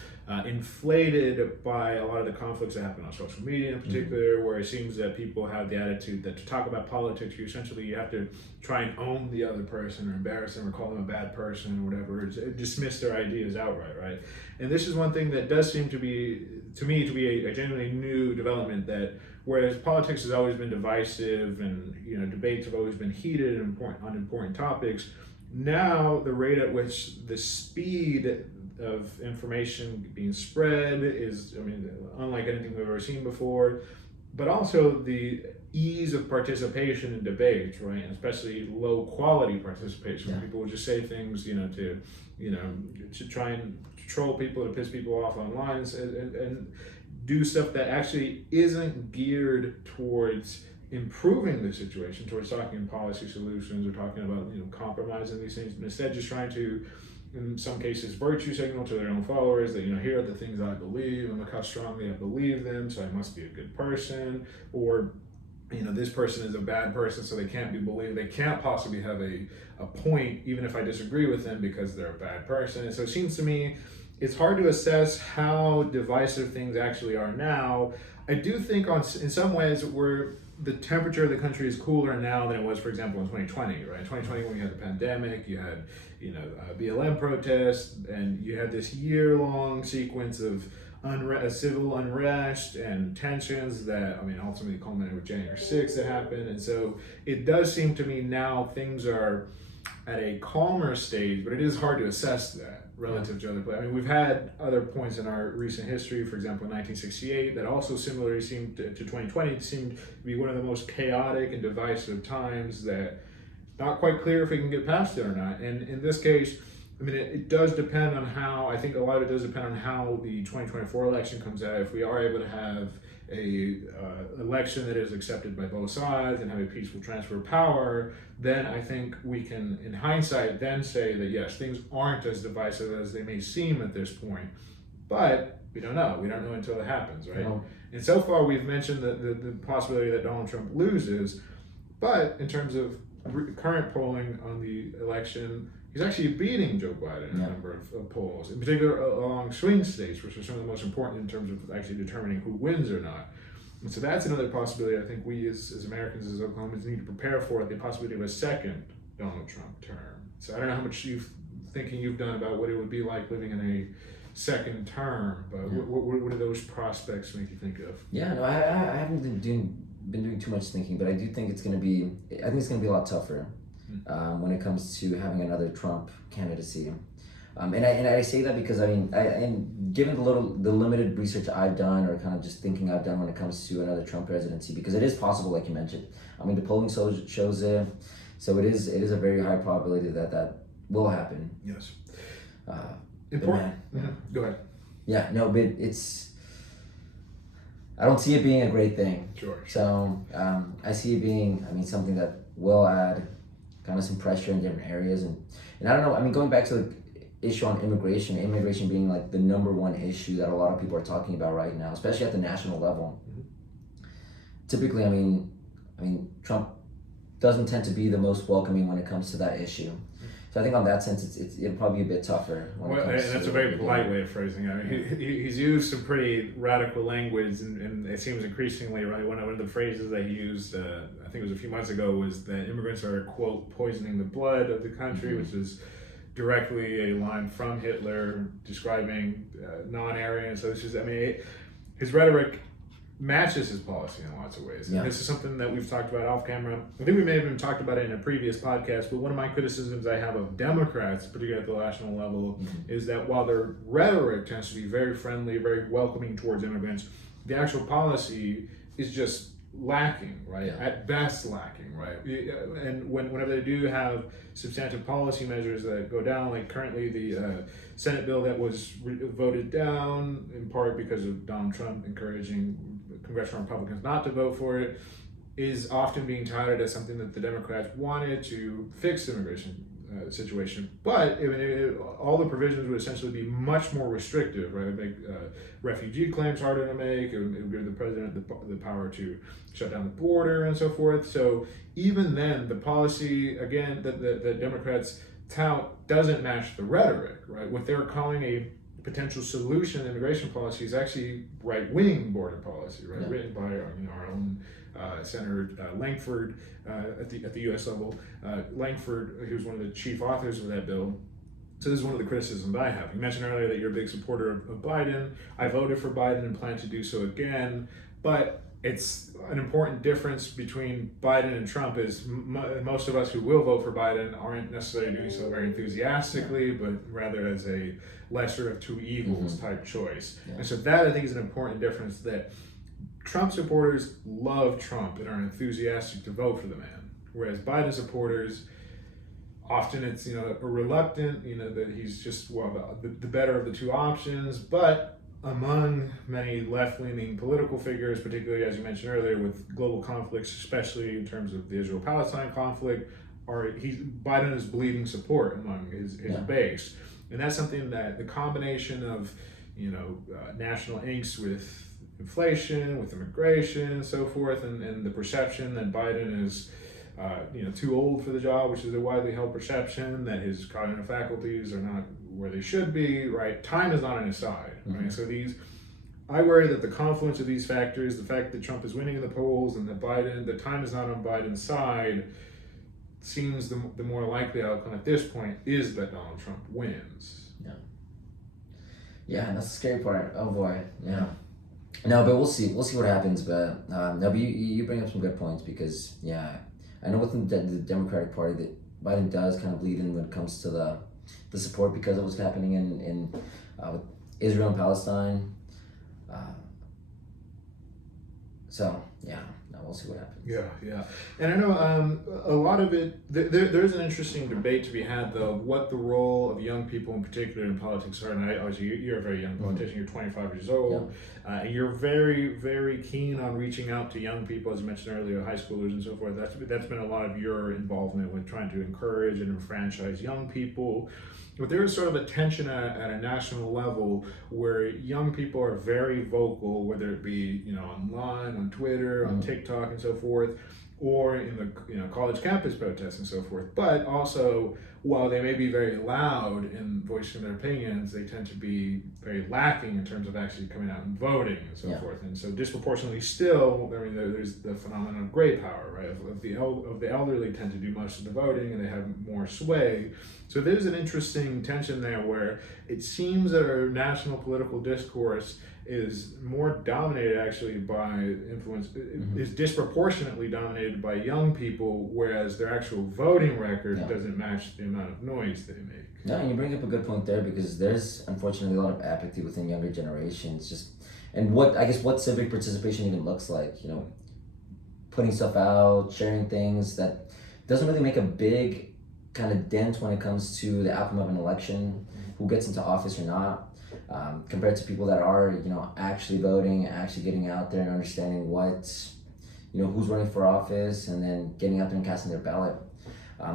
inflated by a lot of the conflicts that happen on social media in particular, where it seems that people have the attitude that to talk about politics, you have to try and own the other person or embarrass them or call them a bad person or whatever, dismiss their ideas outright, right? And this is one thing that does seem to me to be a genuinely new development, that whereas politics has always been divisive and debates have always been heated and on important topics, now the rate at which the speed of information being spread is, I mean, unlike anything we've ever seen before, but also the ease of participation in debates, right? And especially low quality participation, where people will just say things, to try and troll people, to piss people off online, and do stuff that actually isn't geared towards improving the situation, towards talking policy solutions or talking about compromising these things, but instead just trying to, in some cases, virtue signal to their own followers that here are the things I believe, and look how strongly I believe them, so I must be a good person, or this person is a bad person, so they can't be believed, they can't possibly have a point even if I disagree with them because they're a bad person. And so it seems to me it's hard to assess how divisive things actually are now. I do think in some ways the temperature of the country is cooler now than it was, for example, in 2020, right? 2020, when you had the pandemic, you had, BLM protests, and you had this year-long sequence of civil unrest and tensions that, I mean, ultimately culminated with January 6th that happened. And so it does seem to me now things are at a calmer stage, but it is hard to assess that relative to other places. I mean, we've had other points in our recent history, for example, in 1968, that also similarly seemed to 2020, seemed to be one of the most chaotic and divisive times that not quite clear if we can get past it or not. And in this case, I mean, it does depend on how, I think a lot of it does depend on how the 2024 election comes out. If we are able to have a election that is accepted by both sides and have a peaceful transfer of power, then I think we can, in hindsight, then say that yes, things aren't as divisive as they may seem at this point. But we don't know. We don't know until it happens, right? No. And so far, we've mentioned the possibility that Donald Trump loses, but in terms of current polling on the election, he's actually beating Joe Biden in a number of polls, in particular along swing states, which are some of the most important in terms of actually determining who wins or not. And so that's another possibility I think we as Americans, as Oklahomans, need to prepare for, the possibility of a second Donald Trump term. So I don't know how much thinking you've done about what it would be like living in a second term, but what do those prospects make you think of? Yeah, no, I haven't been doing too much thinking, but I do think it's going to be. I think it's going to be a lot tougher when it comes to having another Trump candidacy. And I say that because and given the limited research I've done, or kind of just thinking I've done when it comes to another Trump presidency, because it is possible, like you mentioned. I mean, the polling shows it, so it is a very high probability that will happen. Yes. Important. Go ahead. Yeah, no, but I don't see it being a great thing. Sure. So I see it being, something that will add kind of some pressure in different areas, and I don't know. I mean, going back to the issue on immigration being like the number one issue that a lot of people are talking about right now, especially at the national level. Typically, I mean, Trump doesn't tend to be the most welcoming when it comes to that issue. So I think on that sense, it'll probably be a bit tougher. And that's a very polite way of phrasing it. I mean, he's used some pretty radical language, and it seems increasingly, right, one of the phrases that he used, I think it was a few months ago, was that immigrants are, quote, poisoning the blood of the country, which is directly a line from Hitler describing non-Aryans. So it's just, his rhetoric matches his policy in lots of ways. And this is something that we've talked about off camera. I think we may have even talked about it in a previous podcast, but one of my criticisms I have of Democrats, particularly at the national level, is that while their rhetoric tends to be very friendly, very welcoming towards immigrants, the actual policy is just lacking, right? At best lacking, right? And whenever they do have substantive policy measures that go down, like currently the Senate bill that was voted down in part because of Donald Trump encouraging congressional Republicans not to vote for it, is often being touted as something that the Democrats wanted to fix the immigration situation. But all the provisions would essentially be much more restrictive, right? It would make refugee claims harder to make. It would give the president the power to shut down the border and so forth. So even then, the policy, again, that the Democrats tout doesn't match the rhetoric, right? What they're calling a potential solution in immigration policy is actually right-wing border policy, right? Written by our own Senator Langford at the U.S. level. Langford, who's one of the chief authors of that bill. So this is one of the criticisms I have. You mentioned earlier that you're a big supporter of Biden. I voted for Biden and plan to do so again, but it's an important difference between Biden and Trump is most of us who will vote for Biden aren't necessarily doing so very enthusiastically, but rather as a lesser of two evils type choice. And so that I think is an important difference, that Trump supporters love Trump and are enthusiastic to vote for the man, whereas Biden supporters, often it's a reluctant, that he's just the better of the two options. But among many left-leaning political figures, particularly as you mentioned earlier with global conflicts, especially in terms of the Israel-Palestine conflict, Biden is bleeding support among his base, and that's something that the combination of national angst with inflation, with immigration, and so forth, and the perception that Biden is too old for the job, which is a widely held perception, that his cognitive faculties are not where they should be, right? Time is not on his side, right? So I worry that the confluence of these factors, the fact that Trump is winning in the polls and that the time is not on Biden's side, seems the more likely outcome at this point is that Donald Trump wins. Yeah, and that's the scary part. Oh boy, yeah. No, but we'll see what happens. But no, but you bring up some good points, because I know within the Democratic Party that Biden does kind of bleed in when it comes to the support because of what's happening in with Israel and Palestine. So we'll see what happens. Yeah. And I know a lot of it, there's an interesting debate to be had, though, what the role of young people in particular in politics are. And obviously, you're a very young politician, you're 25 years old, and you're very, very keen on reaching out to young people, as you mentioned earlier, high schoolers and so forth. That's been a lot of your involvement with trying to encourage and enfranchise young people. But there is sort of a tension at a national level where young people are very vocal, whether it be online, on Twitter, on TikTok, and so forth, or in the college campus protests and so forth. But also, while they may be very loud in voicing their opinions, they tend to be very lacking in terms of actually coming out and voting and so forth. And so disproportionately still, I mean, there's the phenomenon of gray power, right? Of the elderly tend to do most of the voting and they have more sway. So there's an interesting tension there where it seems that our national political discourse is more dominated actually by influence, is disproportionately dominated by young people, whereas their actual voting record doesn't match the amount of noise they make. No, and you bring up a good point there, because there's unfortunately a lot of apathy within younger generations. And what civic participation even looks like, putting stuff out, sharing things that doesn't really make a big kind of dent when it comes to the outcome of an election, who gets into office or not. Compared to people that are, actually voting, actually getting out there and understanding who's running for office, and then getting out there and casting their ballot.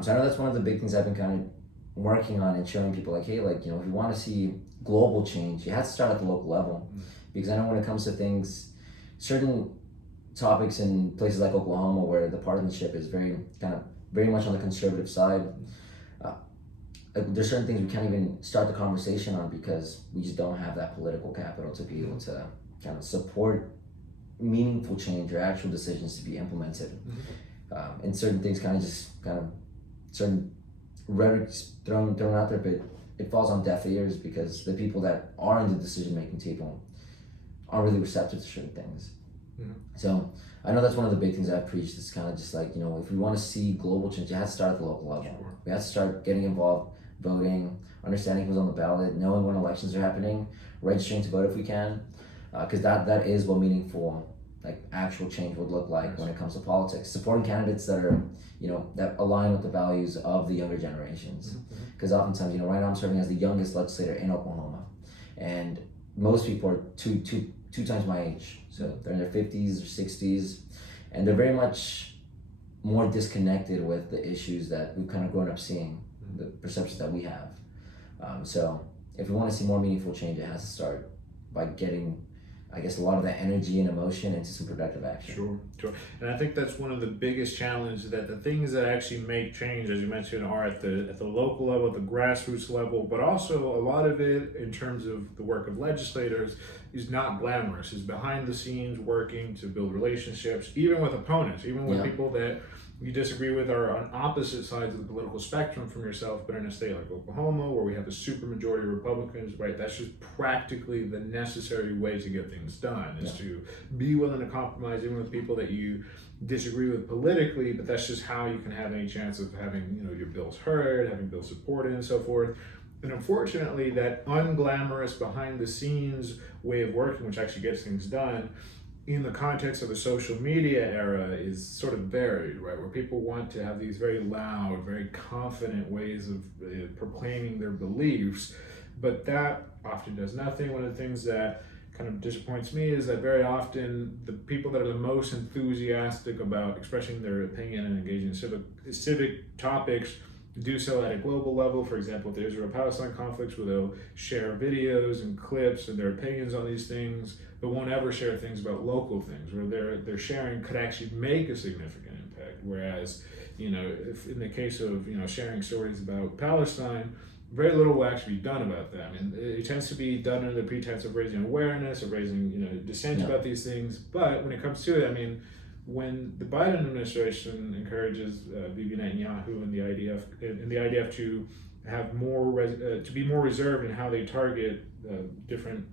So I know that's one of the big things I've been kind of working on, and showing people hey, if you want to see global change, you have to start at the local level. Because I know when it comes to things, certain topics in places like Oklahoma, where the partisanship is very much on the conservative side, there's certain things we can't even start the conversation on, because we just don't have that political capital to be able to kind of support meaningful change or actual decisions to be implemented. And certain things certain rhetoric thrown out there, but it falls on deaf ears, because the people that are in the decision-making table aren't really receptive to certain things. So I know that's one of the big things I've preached. It's kind of just if we want to see global change, you have to start at the local level. Sure. We have to start getting involved, voting, understanding who's on the ballot, knowing when elections are happening, registering to vote if we can, because that is what meaningful actual change would look like when it comes to politics. Supporting candidates that are that align with the values of the younger generations, because oftentimes right now I'm serving as the youngest legislator in Oklahoma, and most people are two times my age, so they're in their 50s or 60s, and they're very much more disconnected with the issues that we've kind of grown up seeing, the perceptions that we have. So if we want to see more meaningful change, it has to start by getting, I guess, a lot of that energy and emotion into some productive action. Sure. And I think that's one of the biggest challenges, that the things that actually make change, as you mentioned, are at the local level, at the grassroots level, but also a lot of it in terms of the work of legislators is not glamorous. It's behind the scenes, working to build relationships, even with opponents, even with people that you disagree with, are on opposite sides of the political spectrum from yourself. But in a state like Oklahoma, where we have a supermajority of Republicans, right, that's just practically the necessary way to get things done, is to be willing to compromise even with people that you disagree with politically, but that's just how you can have any chance of having your bills heard, having bills supported, and so forth. And unfortunately, that unglamorous behind the scenes way of working, which actually gets things done, in the context of the social media era, is sort of buried, right? Where people want to have these very loud, very confident ways of proclaiming their beliefs, but that often does nothing. One of the things that kind of disappoints me is that very often the people that are the most enthusiastic about expressing their opinion and engaging in civic topics do so at a global level. For example, the Israel-Palestine conflicts, where they'll share videos and clips and their opinions on these things, but won't ever share things about local things, where their sharing could actually make a significant impact. Whereas, if in the case of sharing stories about Palestine, very little will actually be done about that. And it tends to be done under the pretense of raising awareness, of raising dissent about these things. But when it comes to it, when the Biden administration encourages Bibi Netanyahu and the IDF to have to be more reserved in how they target different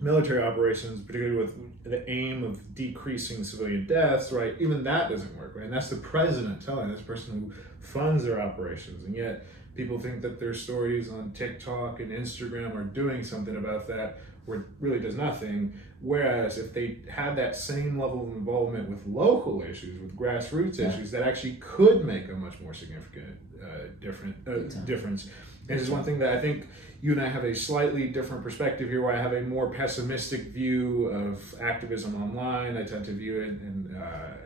military operations, particularly with the aim of decreasing civilian deaths, right? Even that doesn't work, right? And that's the president telling this person who funds their operations, and yet people think that their stories on TikTok and Instagram are doing something about that, where it really does nothing. Whereas if they had that same level of involvement with local issues, with grassroots issues, that actually could make a much more significant difference. And this is one thing that I think you and I have a slightly different perspective here, where I have a more pessimistic view of activism online. I tend to view it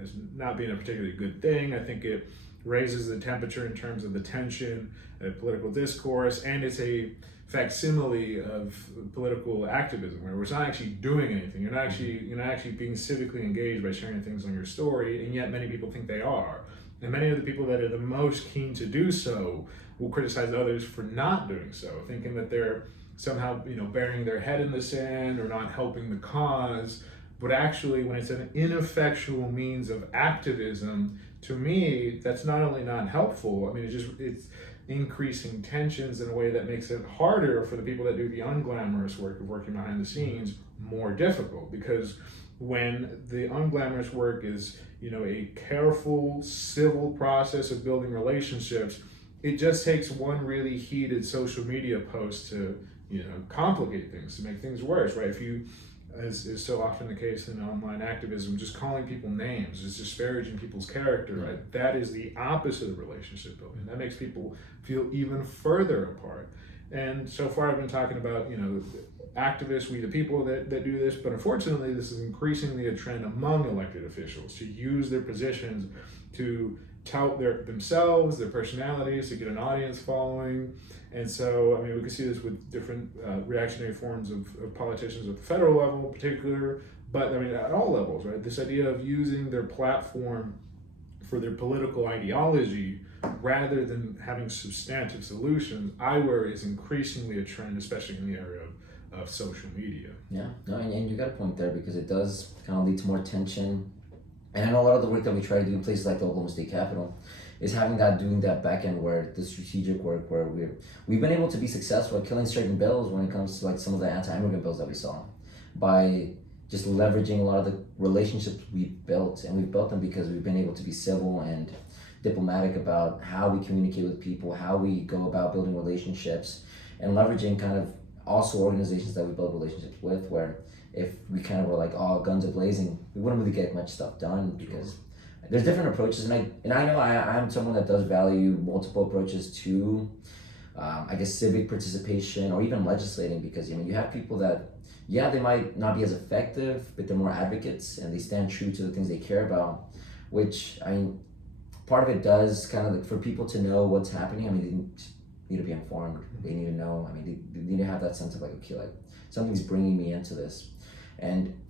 as not being a particularly good thing. I think it raises the temperature in terms of the tension, political discourse, and it's a facsimile of political activism where it's not actually doing anything. You're not actually being civically engaged by sharing things on your story, and yet many people think they are. And many of the people that are the most keen to do so will criticize others for not doing so, thinking that they're somehow, burying their head in the sand or not helping the cause. But actually, when it's an ineffectual means of activism, to me, that's not only not helpful. I mean, it's increasing tensions in a way that makes it harder for the people that do the unglamorous work of working behind the scenes more difficult. Because when the unglamorous work is, a careful civil process of building relationships, it just takes one really heated social media post to, complicate things, to make things worse, right? If you, as is so often the case in online activism, just calling people names is disparaging people's character, right? That is the opposite of relationship building. That makes people feel even further apart. And so far I've been talking about, activists, we the people that do this, but unfortunately this is increasingly a trend among elected officials to use their positions to tout themselves, their personalities, to get an audience following. And so, we can see this with different reactionary forms of politicians at the federal level in particular, but at all levels, right? This idea of using their platform for their political ideology rather than having substantive solutions, I worry is increasingly a trend, especially in the area of social media. Yeah, no, and you got a point there, because it does kind of lead to more tension. And I know a lot of the work that we try to do in places like the Oklahoma State Capitol is doing that back end work, the strategic work, where we've been able to be successful at killing certain bills when it comes to like some of the anti-immigrant bills that we saw, by just leveraging a lot of the relationships we've built. And we've built them because we've been able to be civil and diplomatic about how we communicate with people, how we go about building relationships, and leveraging kind of also organizations that we build relationships with, where if we kind of were like all guns a-blazing, we wouldn't really get much stuff done, because there's different approaches. And I know I'm someone that does value multiple approaches to, civic participation or even legislating, because you have people that, they might not be as effective, but they're more advocates and they stand true to the things they care about, which, part of it does kind of like for people to know what's happening. They need to be informed. They need to know. They need to have that sense of like, okay, like something's bringing me into this. And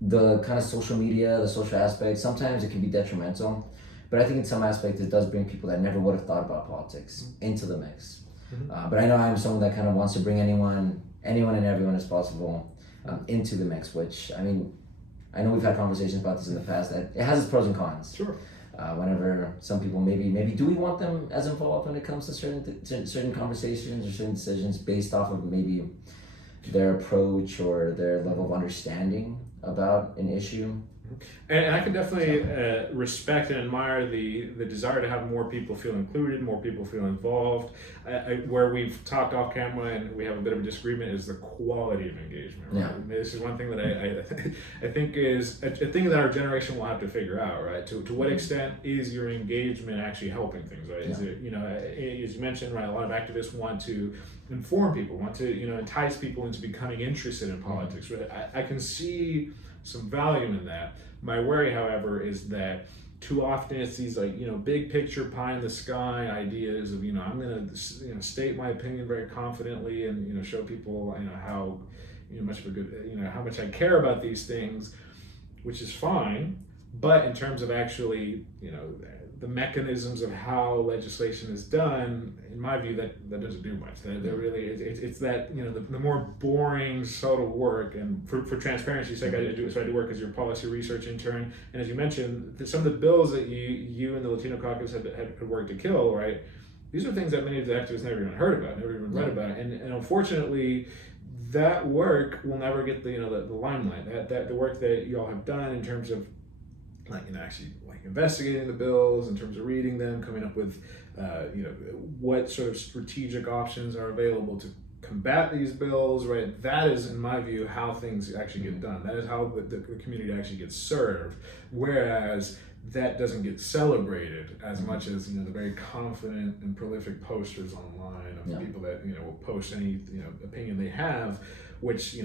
the kind of social media, the social aspect, sometimes it can be detrimental, but I think in some aspects it does bring people that never would have thought about politics into the mix. But I know I'm someone that kind of wants to bring anyone and everyone as possible into the mix, which, I know we've had conversations about this in the past, that it has its pros and cons. Sure. Whenever some people maybe do we want them as involved when it comes to certain conversations or certain decisions based off of maybe their approach or their level of understanding about an issue. And I can definitely respect and admire the desire to have more people feel included, more people feel involved. Where we've talked off camera and we have a bit of a disagreement is the quality of engagement. Right? Yeah. This is one thing that I think is a thing that our generation will have to figure out. Right? To what extent is your engagement actually helping things? Right? Is it, as you mentioned, right? A lot of activists want to inform people, want to entice people into becoming interested in politics. Right? I can see some value in that. My worry, however, is that too often it's these big picture pie in the sky ideas of I'm going to state my opinion very confidently and show people how much of a good how much I care about these things, which is fine, but in terms of actually the mechanisms of how legislation is done, in my view, that doesn't do much. That really it's that the more boring, subtle work. And for transparency's sake, I do work as your policy research intern. And as you mentioned, some of the bills that you and the Latino caucus had worked to kill, right? These are things that many of the activists never even heard about, never even read about, and unfortunately, that work will never get the limelight. That the work that y'all have done in terms of actually investigating the bills, in terms of reading them, coming up with what sort of strategic options are available to combat these bills, right? That is, in my view, how things actually get done. That is how the community actually gets served. Whereas that doesn't get celebrated as much as the very confident and prolific posters online of people that will post any opinion they have, which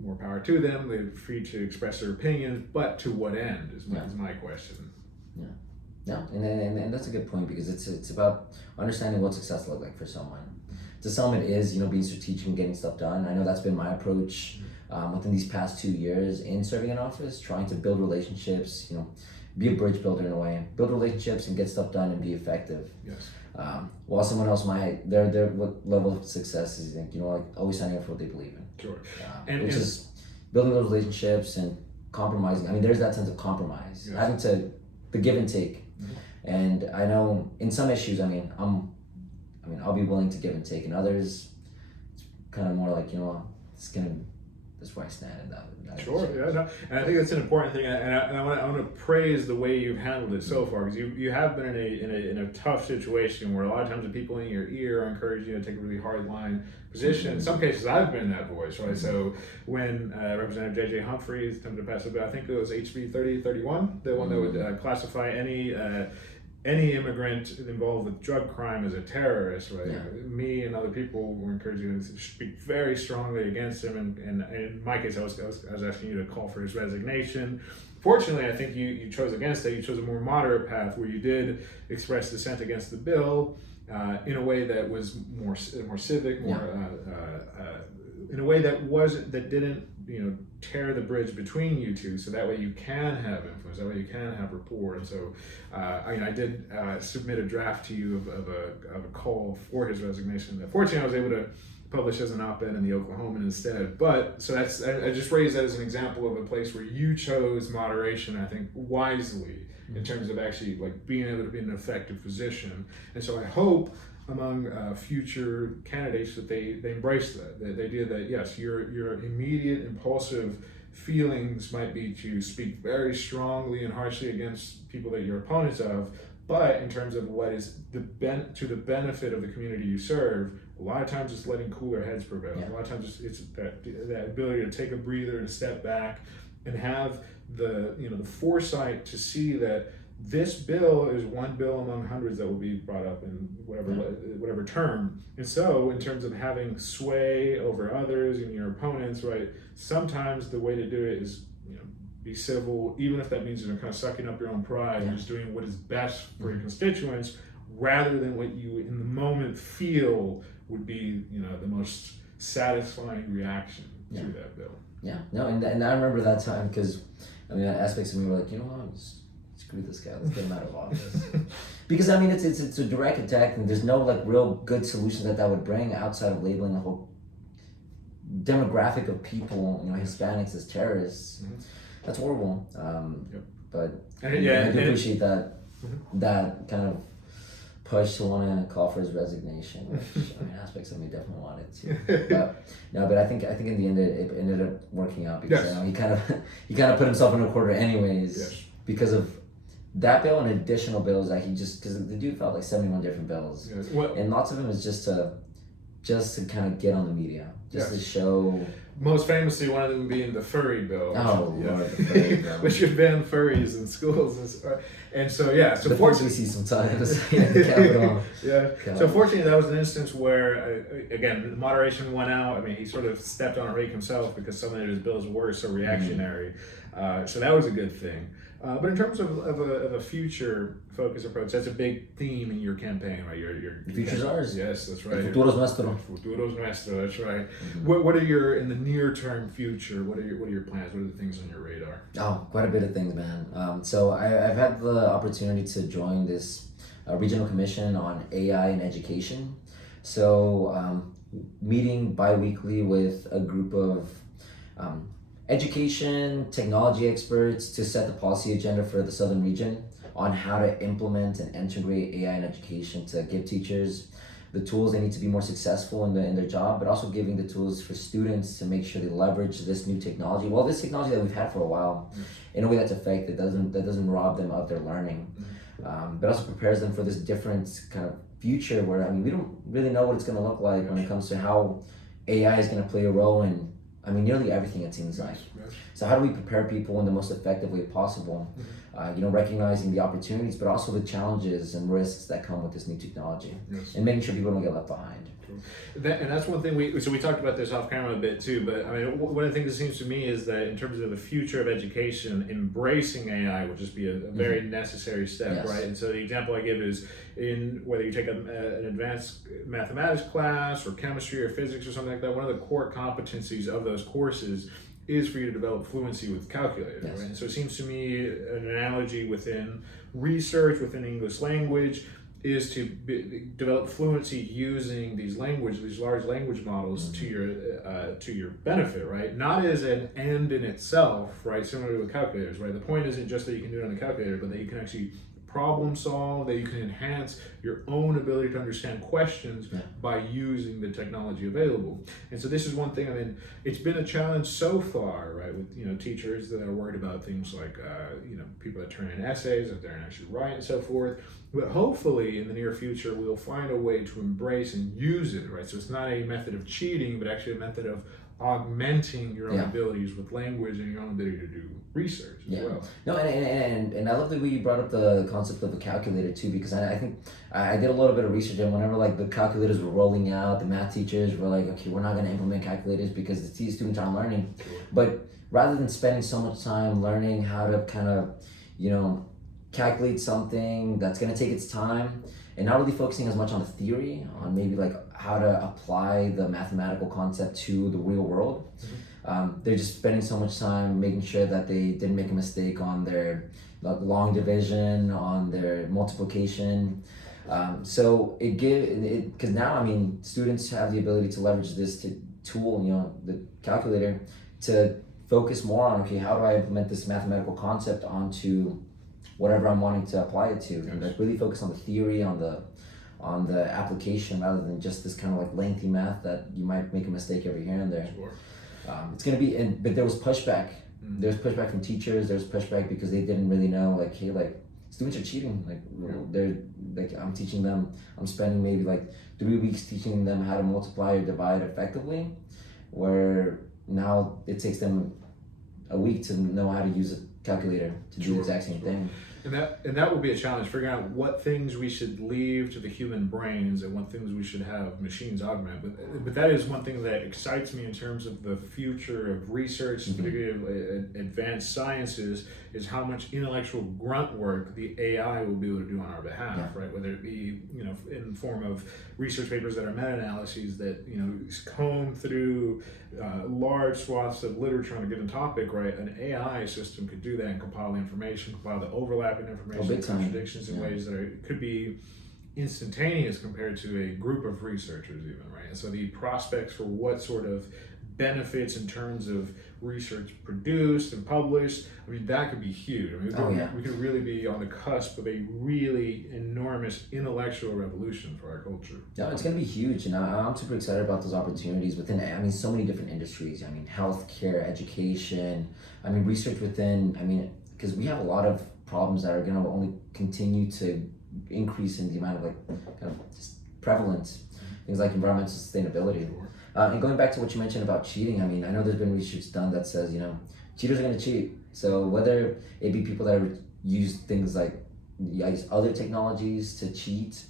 more power to them. They're free to express their opinions, but to what end is my question. Yeah. No, and that's a good point because it's about understanding what success looks like for someone. To some it is, being strategic and getting stuff done. I know that's been my approach within these past 2 years in serving in office, trying to build relationships, be a bridge builder in a way, build relationships and get stuff done and be effective. Yes. While someone else might, their what level of success is, like always signing up for what they believe in. Sure. Which is building those relationships and compromising. I mean, there's that sense of compromise, having to the give and take. And I know in some issues, I'll be willing to give and take. In others, it's kind of more like, that's where I stand in that. Sure, yeah, no, and I think that's an important thing, and I want to praise the way you've handled it so far, because you have been in a tough situation where a lot of times the people in your ear are encouraging you to take a really hard line position. In some cases, I've been that voice, right? So when Representative J.J. Humphreys attempted to pass a bill, I think it was HB 3031, the one that would classify any immigrant involved with drug crime as a terrorist, right? Yeah. Me and other people were encouraging to speak very strongly against him, and in my case, I was asking you to call for his resignation. Fortunately, I think you chose against that. You chose a more moderate path where you did express dissent against the bill in a way that was more civic, in a way that didn't tear the bridge between you two, so that way you can have influence, that way you can have rapport. And so I did submit a draft to you of a call for his resignation that fortunately I was able to publish as an op-ed in the Oklahoman instead. But so that's, I just raised that as an example of a place where you chose moderation, I think wisely, in terms of actually like being able to be in an effective position. And so I hope among future candidates that they embrace that, the idea that yes, your immediate impulsive feelings might be to speak very strongly and harshly against people that you're opponents of, but in terms of what is to the benefit of the community you serve, a lot of times it's letting cooler heads prevail. Yeah. A lot of times it's that ability to take a breather, to step back, and have the foresight to see that this bill is one bill among hundreds that will be brought up in whatever term. And so in terms of having sway over others and your opponents, right, sometimes the way to do it is be civil, even if that means kind of sucking up your own pride and just doing what is best for your constituents, rather than what you in the moment feel would be the most satisfying reaction to that bill. Yeah, no, and I remember that time because aspects of me were like, screw this guy, let's get him out of office. Because it's a direct attack, and there's no like real good solutions that would bring outside of labeling the whole demographic of people, Hispanics as terrorists. Mm-hmm. That's horrible. But I do appreciate that that kind of push to want to call for his resignation, which aspects of me definitely wanted to. But I think in the end it ended up working out because he kind of put himself in a corner anyways because of that bill and additional bills that because the dude filed like 71 different bills, and lots of them is just to kind of get on the media, to show. Most famously, one of them being the furry bill. Lord, the furry bill. Which should ban furries in schools. And so, so the fortunately, we see sometimes in the Capitol. So fortunately, that was an instance where, again, moderation went out. He sort of stepped on a rake himself because some of his bills were so reactionary. So that was a good thing. But in terms of a future focus approach, that's a big theme in your campaign, right? Your future's ours. Yes, that's right. Futuro's nuestro. Futuro's nuestro. That's right. What are in the near term future? What are your plans? What are the things on your radar? Oh, quite a bit of things, man. So I've had the opportunity to join this regional commission on AI and education. So meeting bi-weekly with a group of education, technology experts to set the policy agenda for the Southern region on how to implement and integrate AI in education to give teachers the tools they need to be more successful in their job, but also giving the tools for students to make sure they leverage this new technology. Well, this technology that we've had for a while in a way that's effective, that doesn't rob them of their learning, but also prepares them for this different kind of future where, we don't really know what it's going to look like when it comes to how AI is going to play a role in nearly everything, it seems like. So how do we prepare people in the most effective way possible? Recognizing the opportunities, but also the challenges and risks that come with this new technology, and making sure people don't get left behind. And that's one thing we talked about this off camera a bit too, but I mean, one of the things that seems to me is that in terms of the future of education, embracing AI will just be a very necessary step, Yes. right? And so the example I give is in whether you take an advanced mathematics class or chemistry or physics or something like that, one of the core competencies of those courses is for you to develop fluency with calculators, Yes. right? And so it seems to me an analogy within research, within English language, is to develop fluency using these large language models to your benefit, right? Not as an end in itself, right? Similar with calculators, right? The point isn't just that you can do it on the calculator, but that you can actually problem solve, that you can enhance your own ability to understand questions by using the technology available. And so this is one thing, I mean, it's been a challenge so far, right, with, teachers that are worried about things like, people that turn in essays, that they're actually write and so forth. But hopefully in the near future, we'll find a way to embrace and use it, right? So it's not a method of cheating, but actually a method of augmenting your own abilities with language and your own ability to do research as well. No, and I love the way you brought up the concept of a calculator too, because I think I did a little bit of research, and whenever like the calculators were rolling out, the math teachers were like, okay, we're not going to implement calculators because the students aren't learning. But rather than spending so much time learning how to kind of, calculate something that's going to take its time, and not really focusing as much on the theory, on maybe like how to apply the mathematical concept to the real world. They're just spending so much time making sure that they didn't make a mistake on their long division, on their multiplication. So because now, I mean, students have the ability to leverage this tool, the calculator, to focus more on, okay, how do I implement this mathematical concept onto whatever I'm wanting to apply it to, and like really focus on the theory, on the application, rather than just this kind of like lengthy math that you might make a mistake every here and there. It's gonna be, but there was pushback. There's pushback from teachers. There's pushback because they didn't really know, like, hey, like students are cheating. Like they're like, I'm teaching them. I'm spending maybe like 3 weeks teaching them how to multiply or divide effectively, where now it takes them a week to know how to use a calculator to do the exact same thing. And that will be a challenge, figuring out what things we should leave to the human brains and what things we should have machines augment. But that is one thing that excites me in terms of the future of research, particularly of advanced sciences, is how much intellectual grunt work the AI will be able to do on our behalf, right? Whether it be, in the form of research papers that are meta-analyses that, comb through large swaths of literature on a given topic, right? An AI system could do that and compile the information, compile the overlapping information, contradictions in ways that could be instantaneous compared to a group of researchers even, right? And so the prospects for what sort of benefits in terms of research produced and published, I mean, that could be huge. I mean, we could really be on the cusp of a really enormous intellectual revolution for our culture. No, it's going to be huge, and I'm super excited about those opportunities within, I mean, so many different industries. I mean, healthcare, education, I mean, research within, I mean, because we have a lot of problems that are going to only continue to increase in the amount of like kind of just prevalence, things like environmental sustainability. And going back to what you mentioned about cheating, I mean, I know there's been research done that says, cheaters are going to cheat. So whether it be people that use things like other technologies to cheat,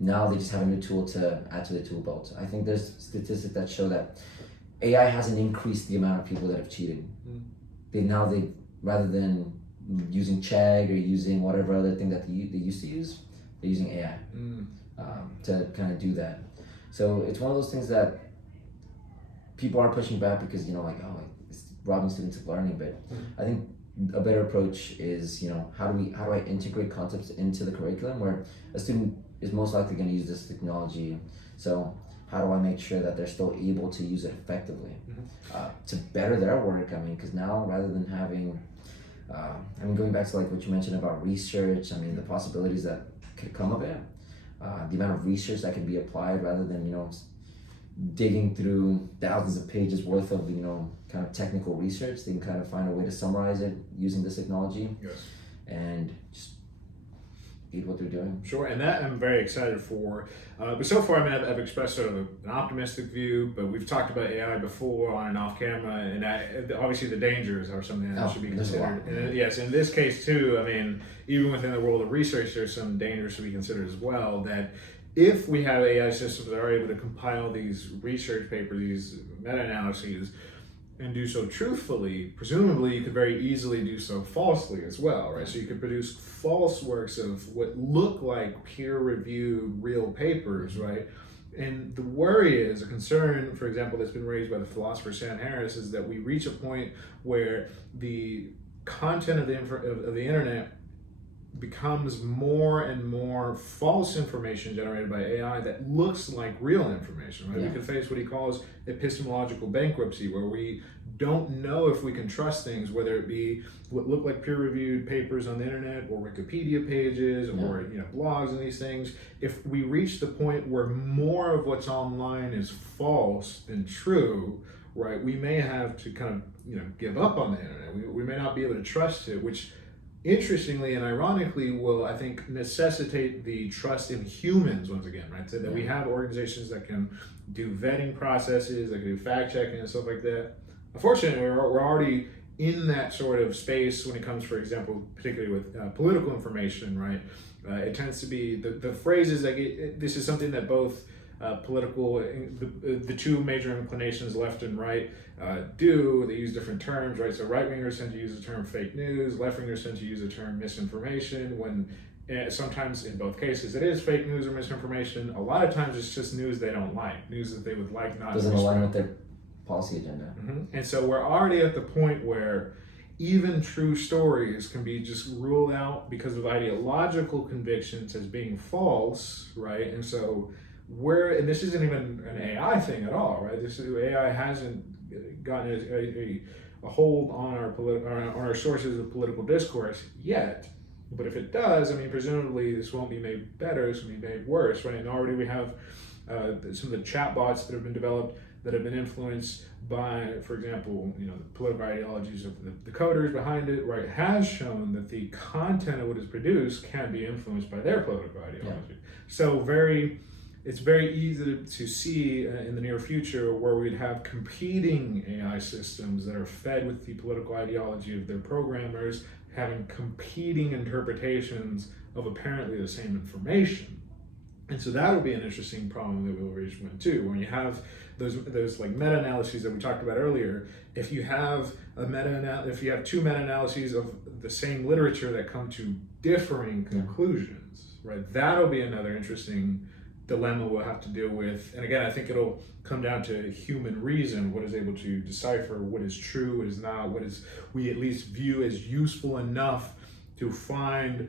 now they just have a new tool to add to the tool belt. I think there's statistics that show that AI hasn't increased the amount of people that have cheated. They rather than using Chegg or using whatever other thing that they used to use, they're using AI to kind of do that. So it's one of those things that people are pushing back because, it's robbing students of learning. But I think a better approach is, how do I integrate concepts into the curriculum where a student is most likely going to use this technology. So how do I make sure that they're still able to use it effectively to better their work? I mean, because now rather than having, going back to like what you mentioned about research, I mean, the possibilities that could come of it, the amount of research that can be applied rather than, digging through thousands of pages worth of, kind of technical research, they can kind of find a way to summarize it using this technology and just eat what they're doing. Sure, and that I'm very excited for. But so far, I mean, I've expressed sort of an optimistic view, but we've talked about AI before on and off camera, and obviously the dangers are something that should be considered. And yes, in this case too, I mean, even within the world of research, there's some dangers to be considered as well, that if we have AI systems that are able to compile these research papers, these meta-analyses, and do so truthfully, presumably you could very easily do so falsely as well, right? So you could produce false works of what look like peer-reviewed real papers, right? And the worry is, a concern, for example, that's been raised by the philosopher Sam Harris, is that we reach a point where the content of the internet becomes more and more false information generated by AI that looks like real information, right? We could face what he calls epistemological bankruptcy, where we don't know if we can trust things, whether it be what look like peer-reviewed papers on the internet or Wikipedia pages or blogs and these things. If we reach the point where more of what's online is false than true, right, we may have to kind of give up on the internet. We may not be able to trust it, which interestingly and ironically will, I think, necessitate the trust in humans once again, right? So that we have organizations that can do vetting processes, that can do fact checking and stuff like that. Unfortunately, we're already in that sort of space when it comes, for example, particularly with political information, right? It tends to be the phrases that this is something that both political, the two major inclinations, left and right, do. They use different terms, right? So right-wingers tend to use the term fake news, left-wingers tend to use the term misinformation, when sometimes in both cases it is fake news or misinformation. A lot of times it's just news they don't like, news that they would like not. Doesn't align with their policy agenda. And so we're already at the point where even true stories can be just ruled out because of ideological convictions as being false, right? And so and this isn't even an AI thing at all, right? AI hasn't gotten a hold on our sources of political discourse yet. But if it does, I mean, presumably this won't be made better, it's going to be made worse, right? And already we have some of the chatbots that have been developed that have been influenced by, for example, the political ideologies of the coders behind it, right? Has shown that the content of what is produced can be influenced by their political ideology. So it's very easy to see in the near future where we'd have competing AI systems that are fed with the political ideology of their programmers, having competing interpretations of apparently the same information. And so that would be an interesting problem that we'll reach into when you have those like meta-analyses that we talked about earlier. If you have two meta-analyses of the same literature that come to differing conclusions, right? That'll be another interesting dilemma we'll have to deal with. And again, I think it'll come down to human reason, what is able to decipher what is true, what is not, what is we at least view as useful enough to find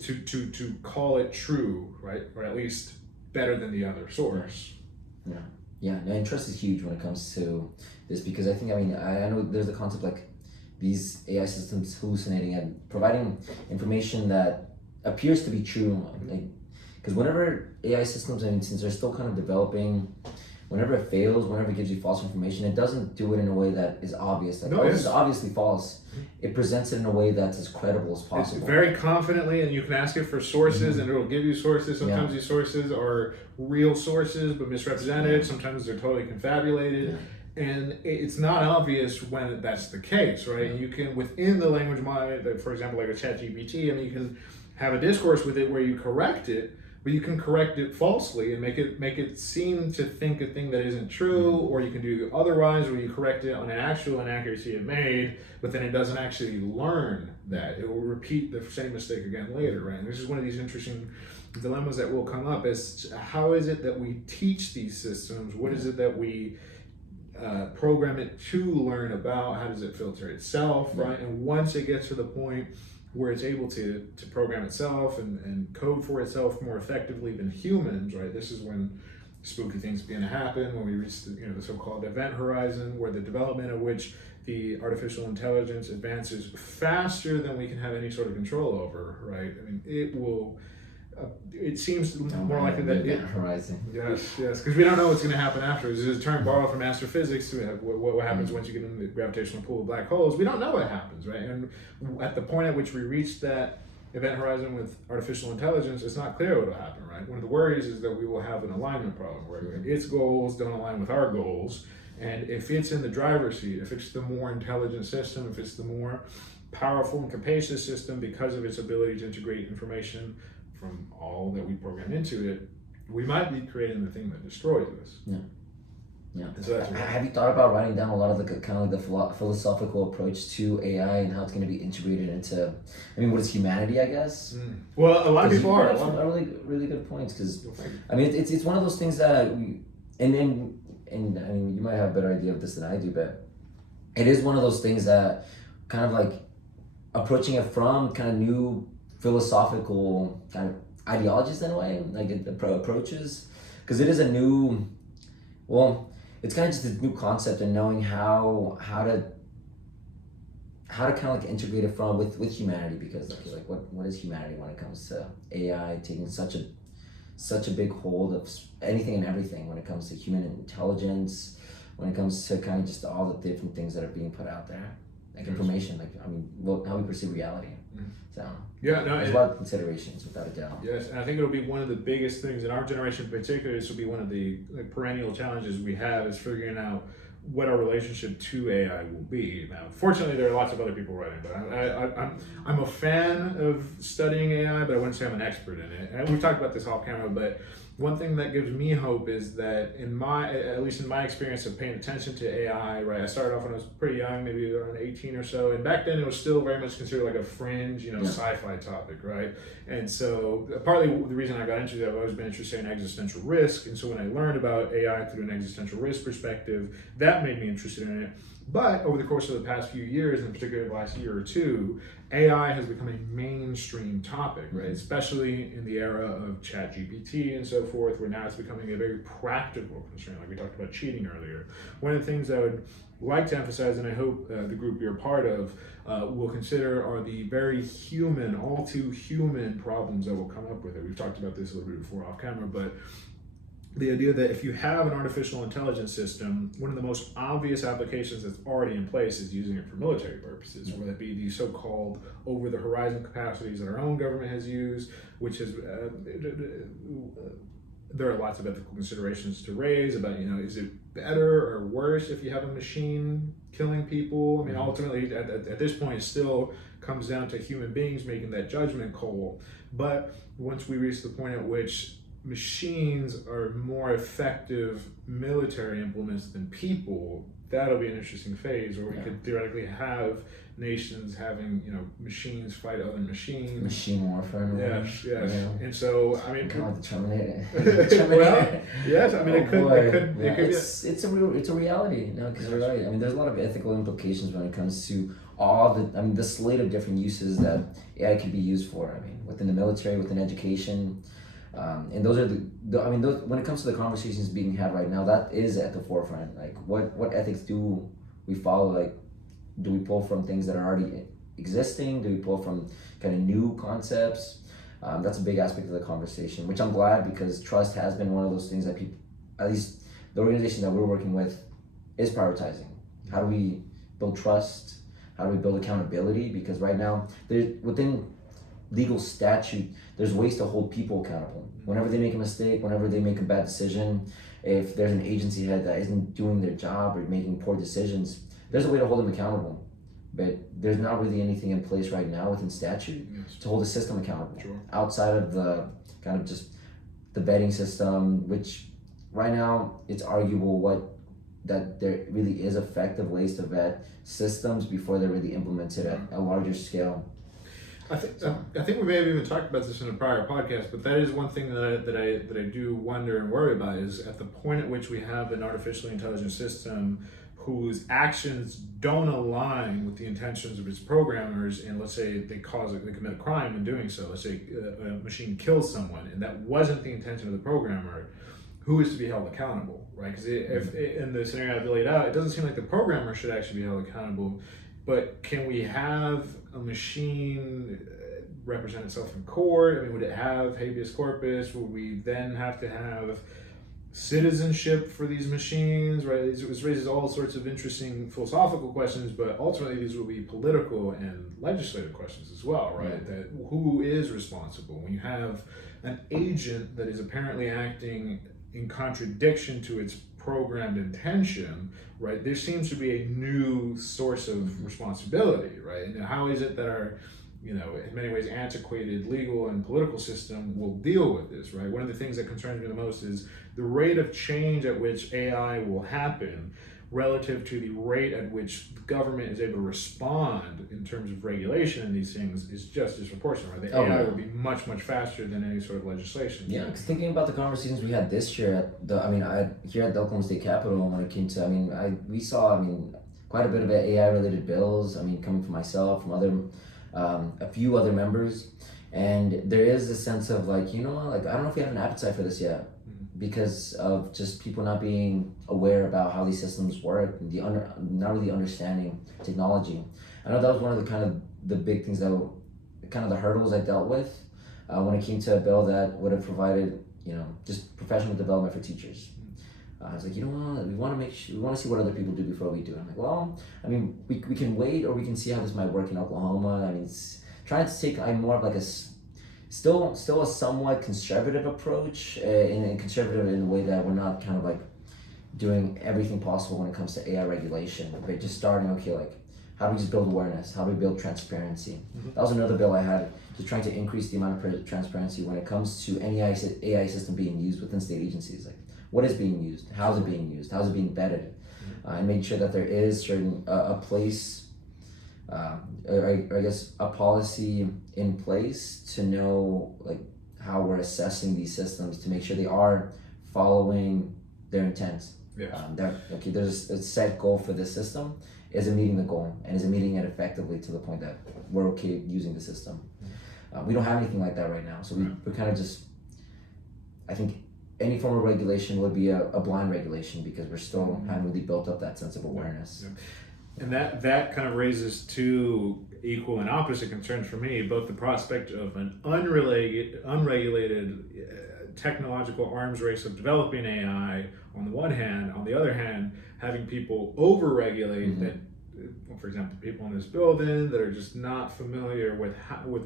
to call it true, right? Or at least better than the other source. No, and trust is huge when it comes to this, because I know there's the concept like these AI systems hallucinating and providing information that appears to be true, because whenever AI systems, since they're still kind of developing, whenever it fails, whenever it gives you false information, it doesn't do it in a way that is obvious. This is obviously false. It presents it in a way that's as credible as possible. It's very confidently, and you can ask it for sources, and it'll give you sources. Sometimes these sources are real sources, but misrepresented. Sometimes they're totally confabulated. And it's not obvious when that's the case, right? And you can, within the language model, for example, like a ChatGPT, you can have a discourse with it where you correct it, but you can correct it falsely and make it seem to think a thing that isn't true, or you can do otherwise, where you correct it on an actual inaccuracy it made, but then it doesn't actually learn that. It will repeat the same mistake again later, right? And this is one of these interesting dilemmas that will come up, is how is it that we teach these systems? What is it that we program it to learn about? How does it filter itself, right? And once it gets to the point where it's able to program itself and code for itself more effectively than humans, right? This is when spooky things begin to happen, when we reach the so-called event horizon, where the development of which the artificial intelligence advances faster than we can have any sort of control over, right? It will. It seems more likely that event horizon. Yes, because we don't know what's going to happen afterwards. There's a term borrowed from astrophysics. What happens once you get in the gravitational pull of black holes? We don't know what happens, right? And at the point at which we reach that event horizon with artificial intelligence, it's not clear what will happen, right? One of the worries is that we will have an alignment problem where its goals don't align with our goals, and if it's in the driver's seat, if it's the more intelligent system, if it's the more powerful and capacious system because of its ability to integrate information from all that we program into it, we might be creating the thing that destroys us. Yeah. Yeah. And so that's have you thought about writing down a lot of the kind of the philosophical approach to AI and how it's going to be integrated into, I mean, what is humanity, I guess? Well, a lot of people are. Some really good points, because I mean, it's one of those things that and I mean, you might have a better idea of this than I do, but it is one of those things that kind of like approaching it from kind of new philosophical kind of ideologies in a way, like approaches, because it is a new, well, it's kind of just a new concept, and knowing how to kind of like integrate it from with humanity, because like what is humanity when it comes to AI taking such a big hold of anything and everything, when it comes to human intelligence, when it comes to kind of just all the different things that are being put out there, like information, like I mean, how we perceive reality. So yeah, no, there's a lot of considerations, without a doubt. Yes, and I think it'll be one of the biggest things in our generation in particular. This will be one of the perennial challenges we have, is figuring out what our relationship to AI will be. Now, fortunately, there are lots of other people writing, but I'm a fan of studying AI, but I wouldn't say I'm an expert in it. And we've talked about this off camera, but one thing that gives me hope is that at least in my experience of paying attention to AI, right? I started off when I was pretty young, maybe around 18 or so, and back then it was still very much considered like a fringe, sci-fi topic, right? And so partly the reason I got into that, I've always been interested in existential risk, and so when I learned about AI through an existential risk perspective, that made me interested in it. But over the course of the past few years, and particularly the last year or two, AI has become a mainstream topic, right? Especially in the era of ChatGPT and so forth, where now it's becoming a very practical concern, like we talked about cheating earlier. One of the things I would like to emphasize, and I hope the group you're a part of will consider, are the very human, all too human problems that will come up with it. We've talked about this a little bit before off camera, but the idea that if you have an artificial intelligence system, one of the most obvious applications that's already in place is using it for military purposes, whether it be the so-called over-the-horizon capacities that our own government has used, which is, there are lots of ethical considerations to raise about, is it better or worse if you have a machine killing people? I mean, ultimately, at this point, it still comes down to human beings making that judgment call. But once we reach the point at which machines are more effective military implements than people, that'll be an interesting phase where we could theoretically have nations having, machines fight other machines. Machine warfare. Yes. And so, I mean, kind of like the Terminator. Well, yes. I mean, it could be. It's a reality, because you're right. I mean, there's a lot of ethical implications when it comes to all the slate of different uses that AI could be used for. I mean, within the military, within education. And those are when it comes to the conversations being had right now, that is at the forefront. Like, what ethics do we follow? Like, do we pull from things that are already existing? Do we pull from kind of new concepts? That's a big aspect of the conversation, which I'm glad, because trust has been one of those things that people, at least the organization that we're working with, is prioritizing. How do we build trust? How do we build accountability? Because right now, within legal statute, there's ways to hold people accountable. Whenever they make a mistake, whenever they make a bad decision, if there's an agency head that isn't doing their job or making poor decisions, there's a way to hold them accountable. But there's not really anything in place right now within statute to hold the system accountable. Outside of the kind of just the vetting system, which right now it's arguable that there really is effective ways to vet systems before they're really implemented at a larger scale. I think we may have even talked about this in a prior podcast, but that is one thing that I do wonder and worry about, is at the point at which we have an artificially intelligent system whose actions don't align with the intentions of its programmers, and let's say they commit a crime in doing so. Let's say a machine kills someone, and that wasn't the intention of the programmer. Who is to be held accountable, right? Because if in the scenario I've laid out, it doesn't seem like the programmer should actually be held accountable. But can we have a machine represent itself in court? I mean, would it have habeas corpus? Would we then have to have citizenship for these machines, right? It raises all sorts of interesting philosophical questions, but ultimately these will be political and legislative questions as well, right? That who is responsible when you have an agent that is apparently acting in contradiction to its programmed intention, right? There seems to be a new source of responsibility, right? And how is it that our in many ways antiquated legal and political system will deal with this, right? One of the things that concerns me the most is the rate of change at which AI will happen relative to the rate at which the government is able to respond in terms of regulation in these things is just disproportionate, right? The AI will be much, much faster than any sort of legislation. Yeah, because thinking about the conversations we had this year here at the Oklahoma State Capitol, when it came to, we saw, quite a bit of AI-related bills, coming from myself, from a few other members, and there is a sense of I don't know if you have an appetite for this yet, because of just people not being aware about how these systems work, not really understanding technology. I know that was one of the big things the hurdles I dealt with when it came to a bill that would have provided, just professional development for teachers. I was like, we want to see what other people do before we do. I'm like, well, we can wait, or we can see how this might work in Oklahoma. It's trying to take more of still a somewhat conservative approach, in conservative in the way that we're not doing everything possible when it comes to AI regulation, but just starting, how do we just build awareness? How do we build transparency? That was another bill I had, just trying to increase the amount of transparency when it comes to any AI system being used within state agencies. What is being used? How's it being used? How's it being vetted? And making sure that there is a place, I guess a policy in place to know how we're assessing these systems to make sure they are following their intent. Yes. There's a set goal for this system. Is it meeting the goal, and is it meeting it effectively to the point that we're okay using the system? We don't have anything like that right now, so we're kind of just, I think any form of regulation would be a blind regulation, because we're still haven't really built up that sense of awareness. And that kind of raises two equal and opposite concerns for me, both the prospect of an unregulated technological arms race of developing AI on the one hand, on the other hand, having people over-regulate that, for example, people in this building that are just not familiar with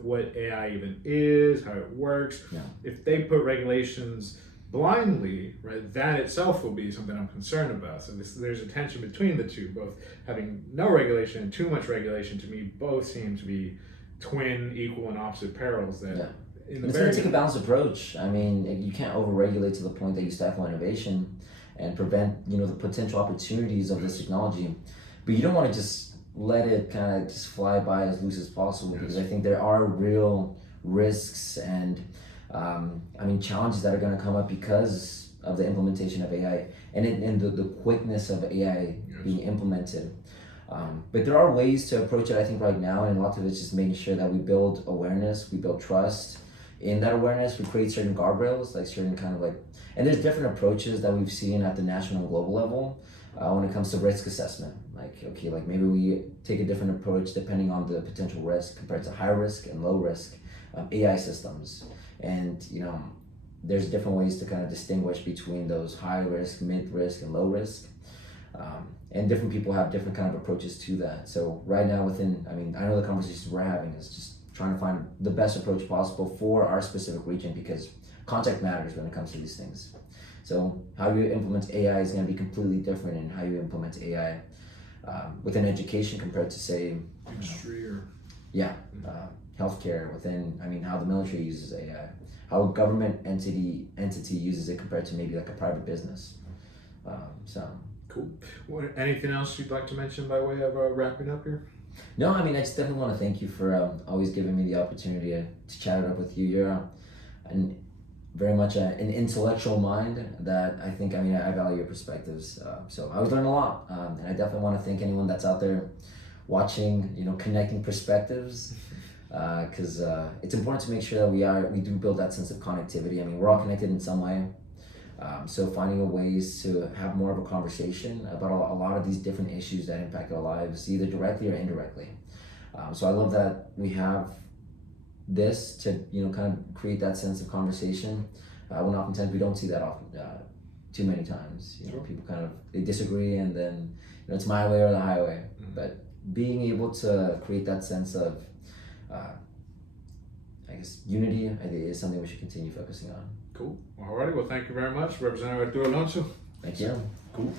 what AI even is, how it works. Yeah. If they put regulations blindly, right, that itself will be something I'm concerned about. So there's a tension between the two, both having no regulation and too much regulation. To me, both seem to be twin, equal, and opposite perils that it's going to take a balanced approach. You can't over-regulate to the point that you stifle innovation and prevent, the potential opportunities of this technology. But you don't want to just let it kind of just fly by as loose as possible, because I think there are real risks and challenges that are going to come up because of the implementation of AI and the quickness of AI being implemented. But there are ways to approach it, I think, right now, and a lot of it's just making sure that we build awareness, we build trust. In that awareness, we create certain guardrails, and there's different approaches that we've seen at the national and global level when it comes to risk assessment. Maybe we take a different approach depending on the potential risk compared to high risk and low risk AI systems. And, there's different ways to kind of distinguish between those high risk, mid risk, and low risk. And different people have different kind of approaches to that. So right now I know the conversations we're having is just trying to find the best approach possible for our specific region, because context matters when it comes to these things. So how you implement AI is going to be completely different in how you implement AI within education compared to, say, industry or healthcare, within how the military uses AI, how a government entity uses it compared to maybe a private business. Cool. Anything else you'd like to mention by way of wrapping up here? No, I just definitely want to thank you for always giving me the opportunity to chat it up with you. You're very much an intellectual mind that I think, I value your perspectives. So I always learn a lot. And I definitely want to thank anyone that's out there watching, connecting perspectives. Because it's important to make sure that we do build that sense of connectivity. We're all connected in some way. So finding ways to have more of a conversation about a lot of these different issues that impact our lives, either directly or indirectly. So I love that we have this to kind of create that sense of conversation. When oftentimes we don't see that often, too many times. People they disagree, and then it's my way or the highway. But being able to create that sense of unity, I think, is something we should continue focusing on. Cool. Alrighty. Well, thank you very much, Representative Arturo Alonso. Thank you. Cool.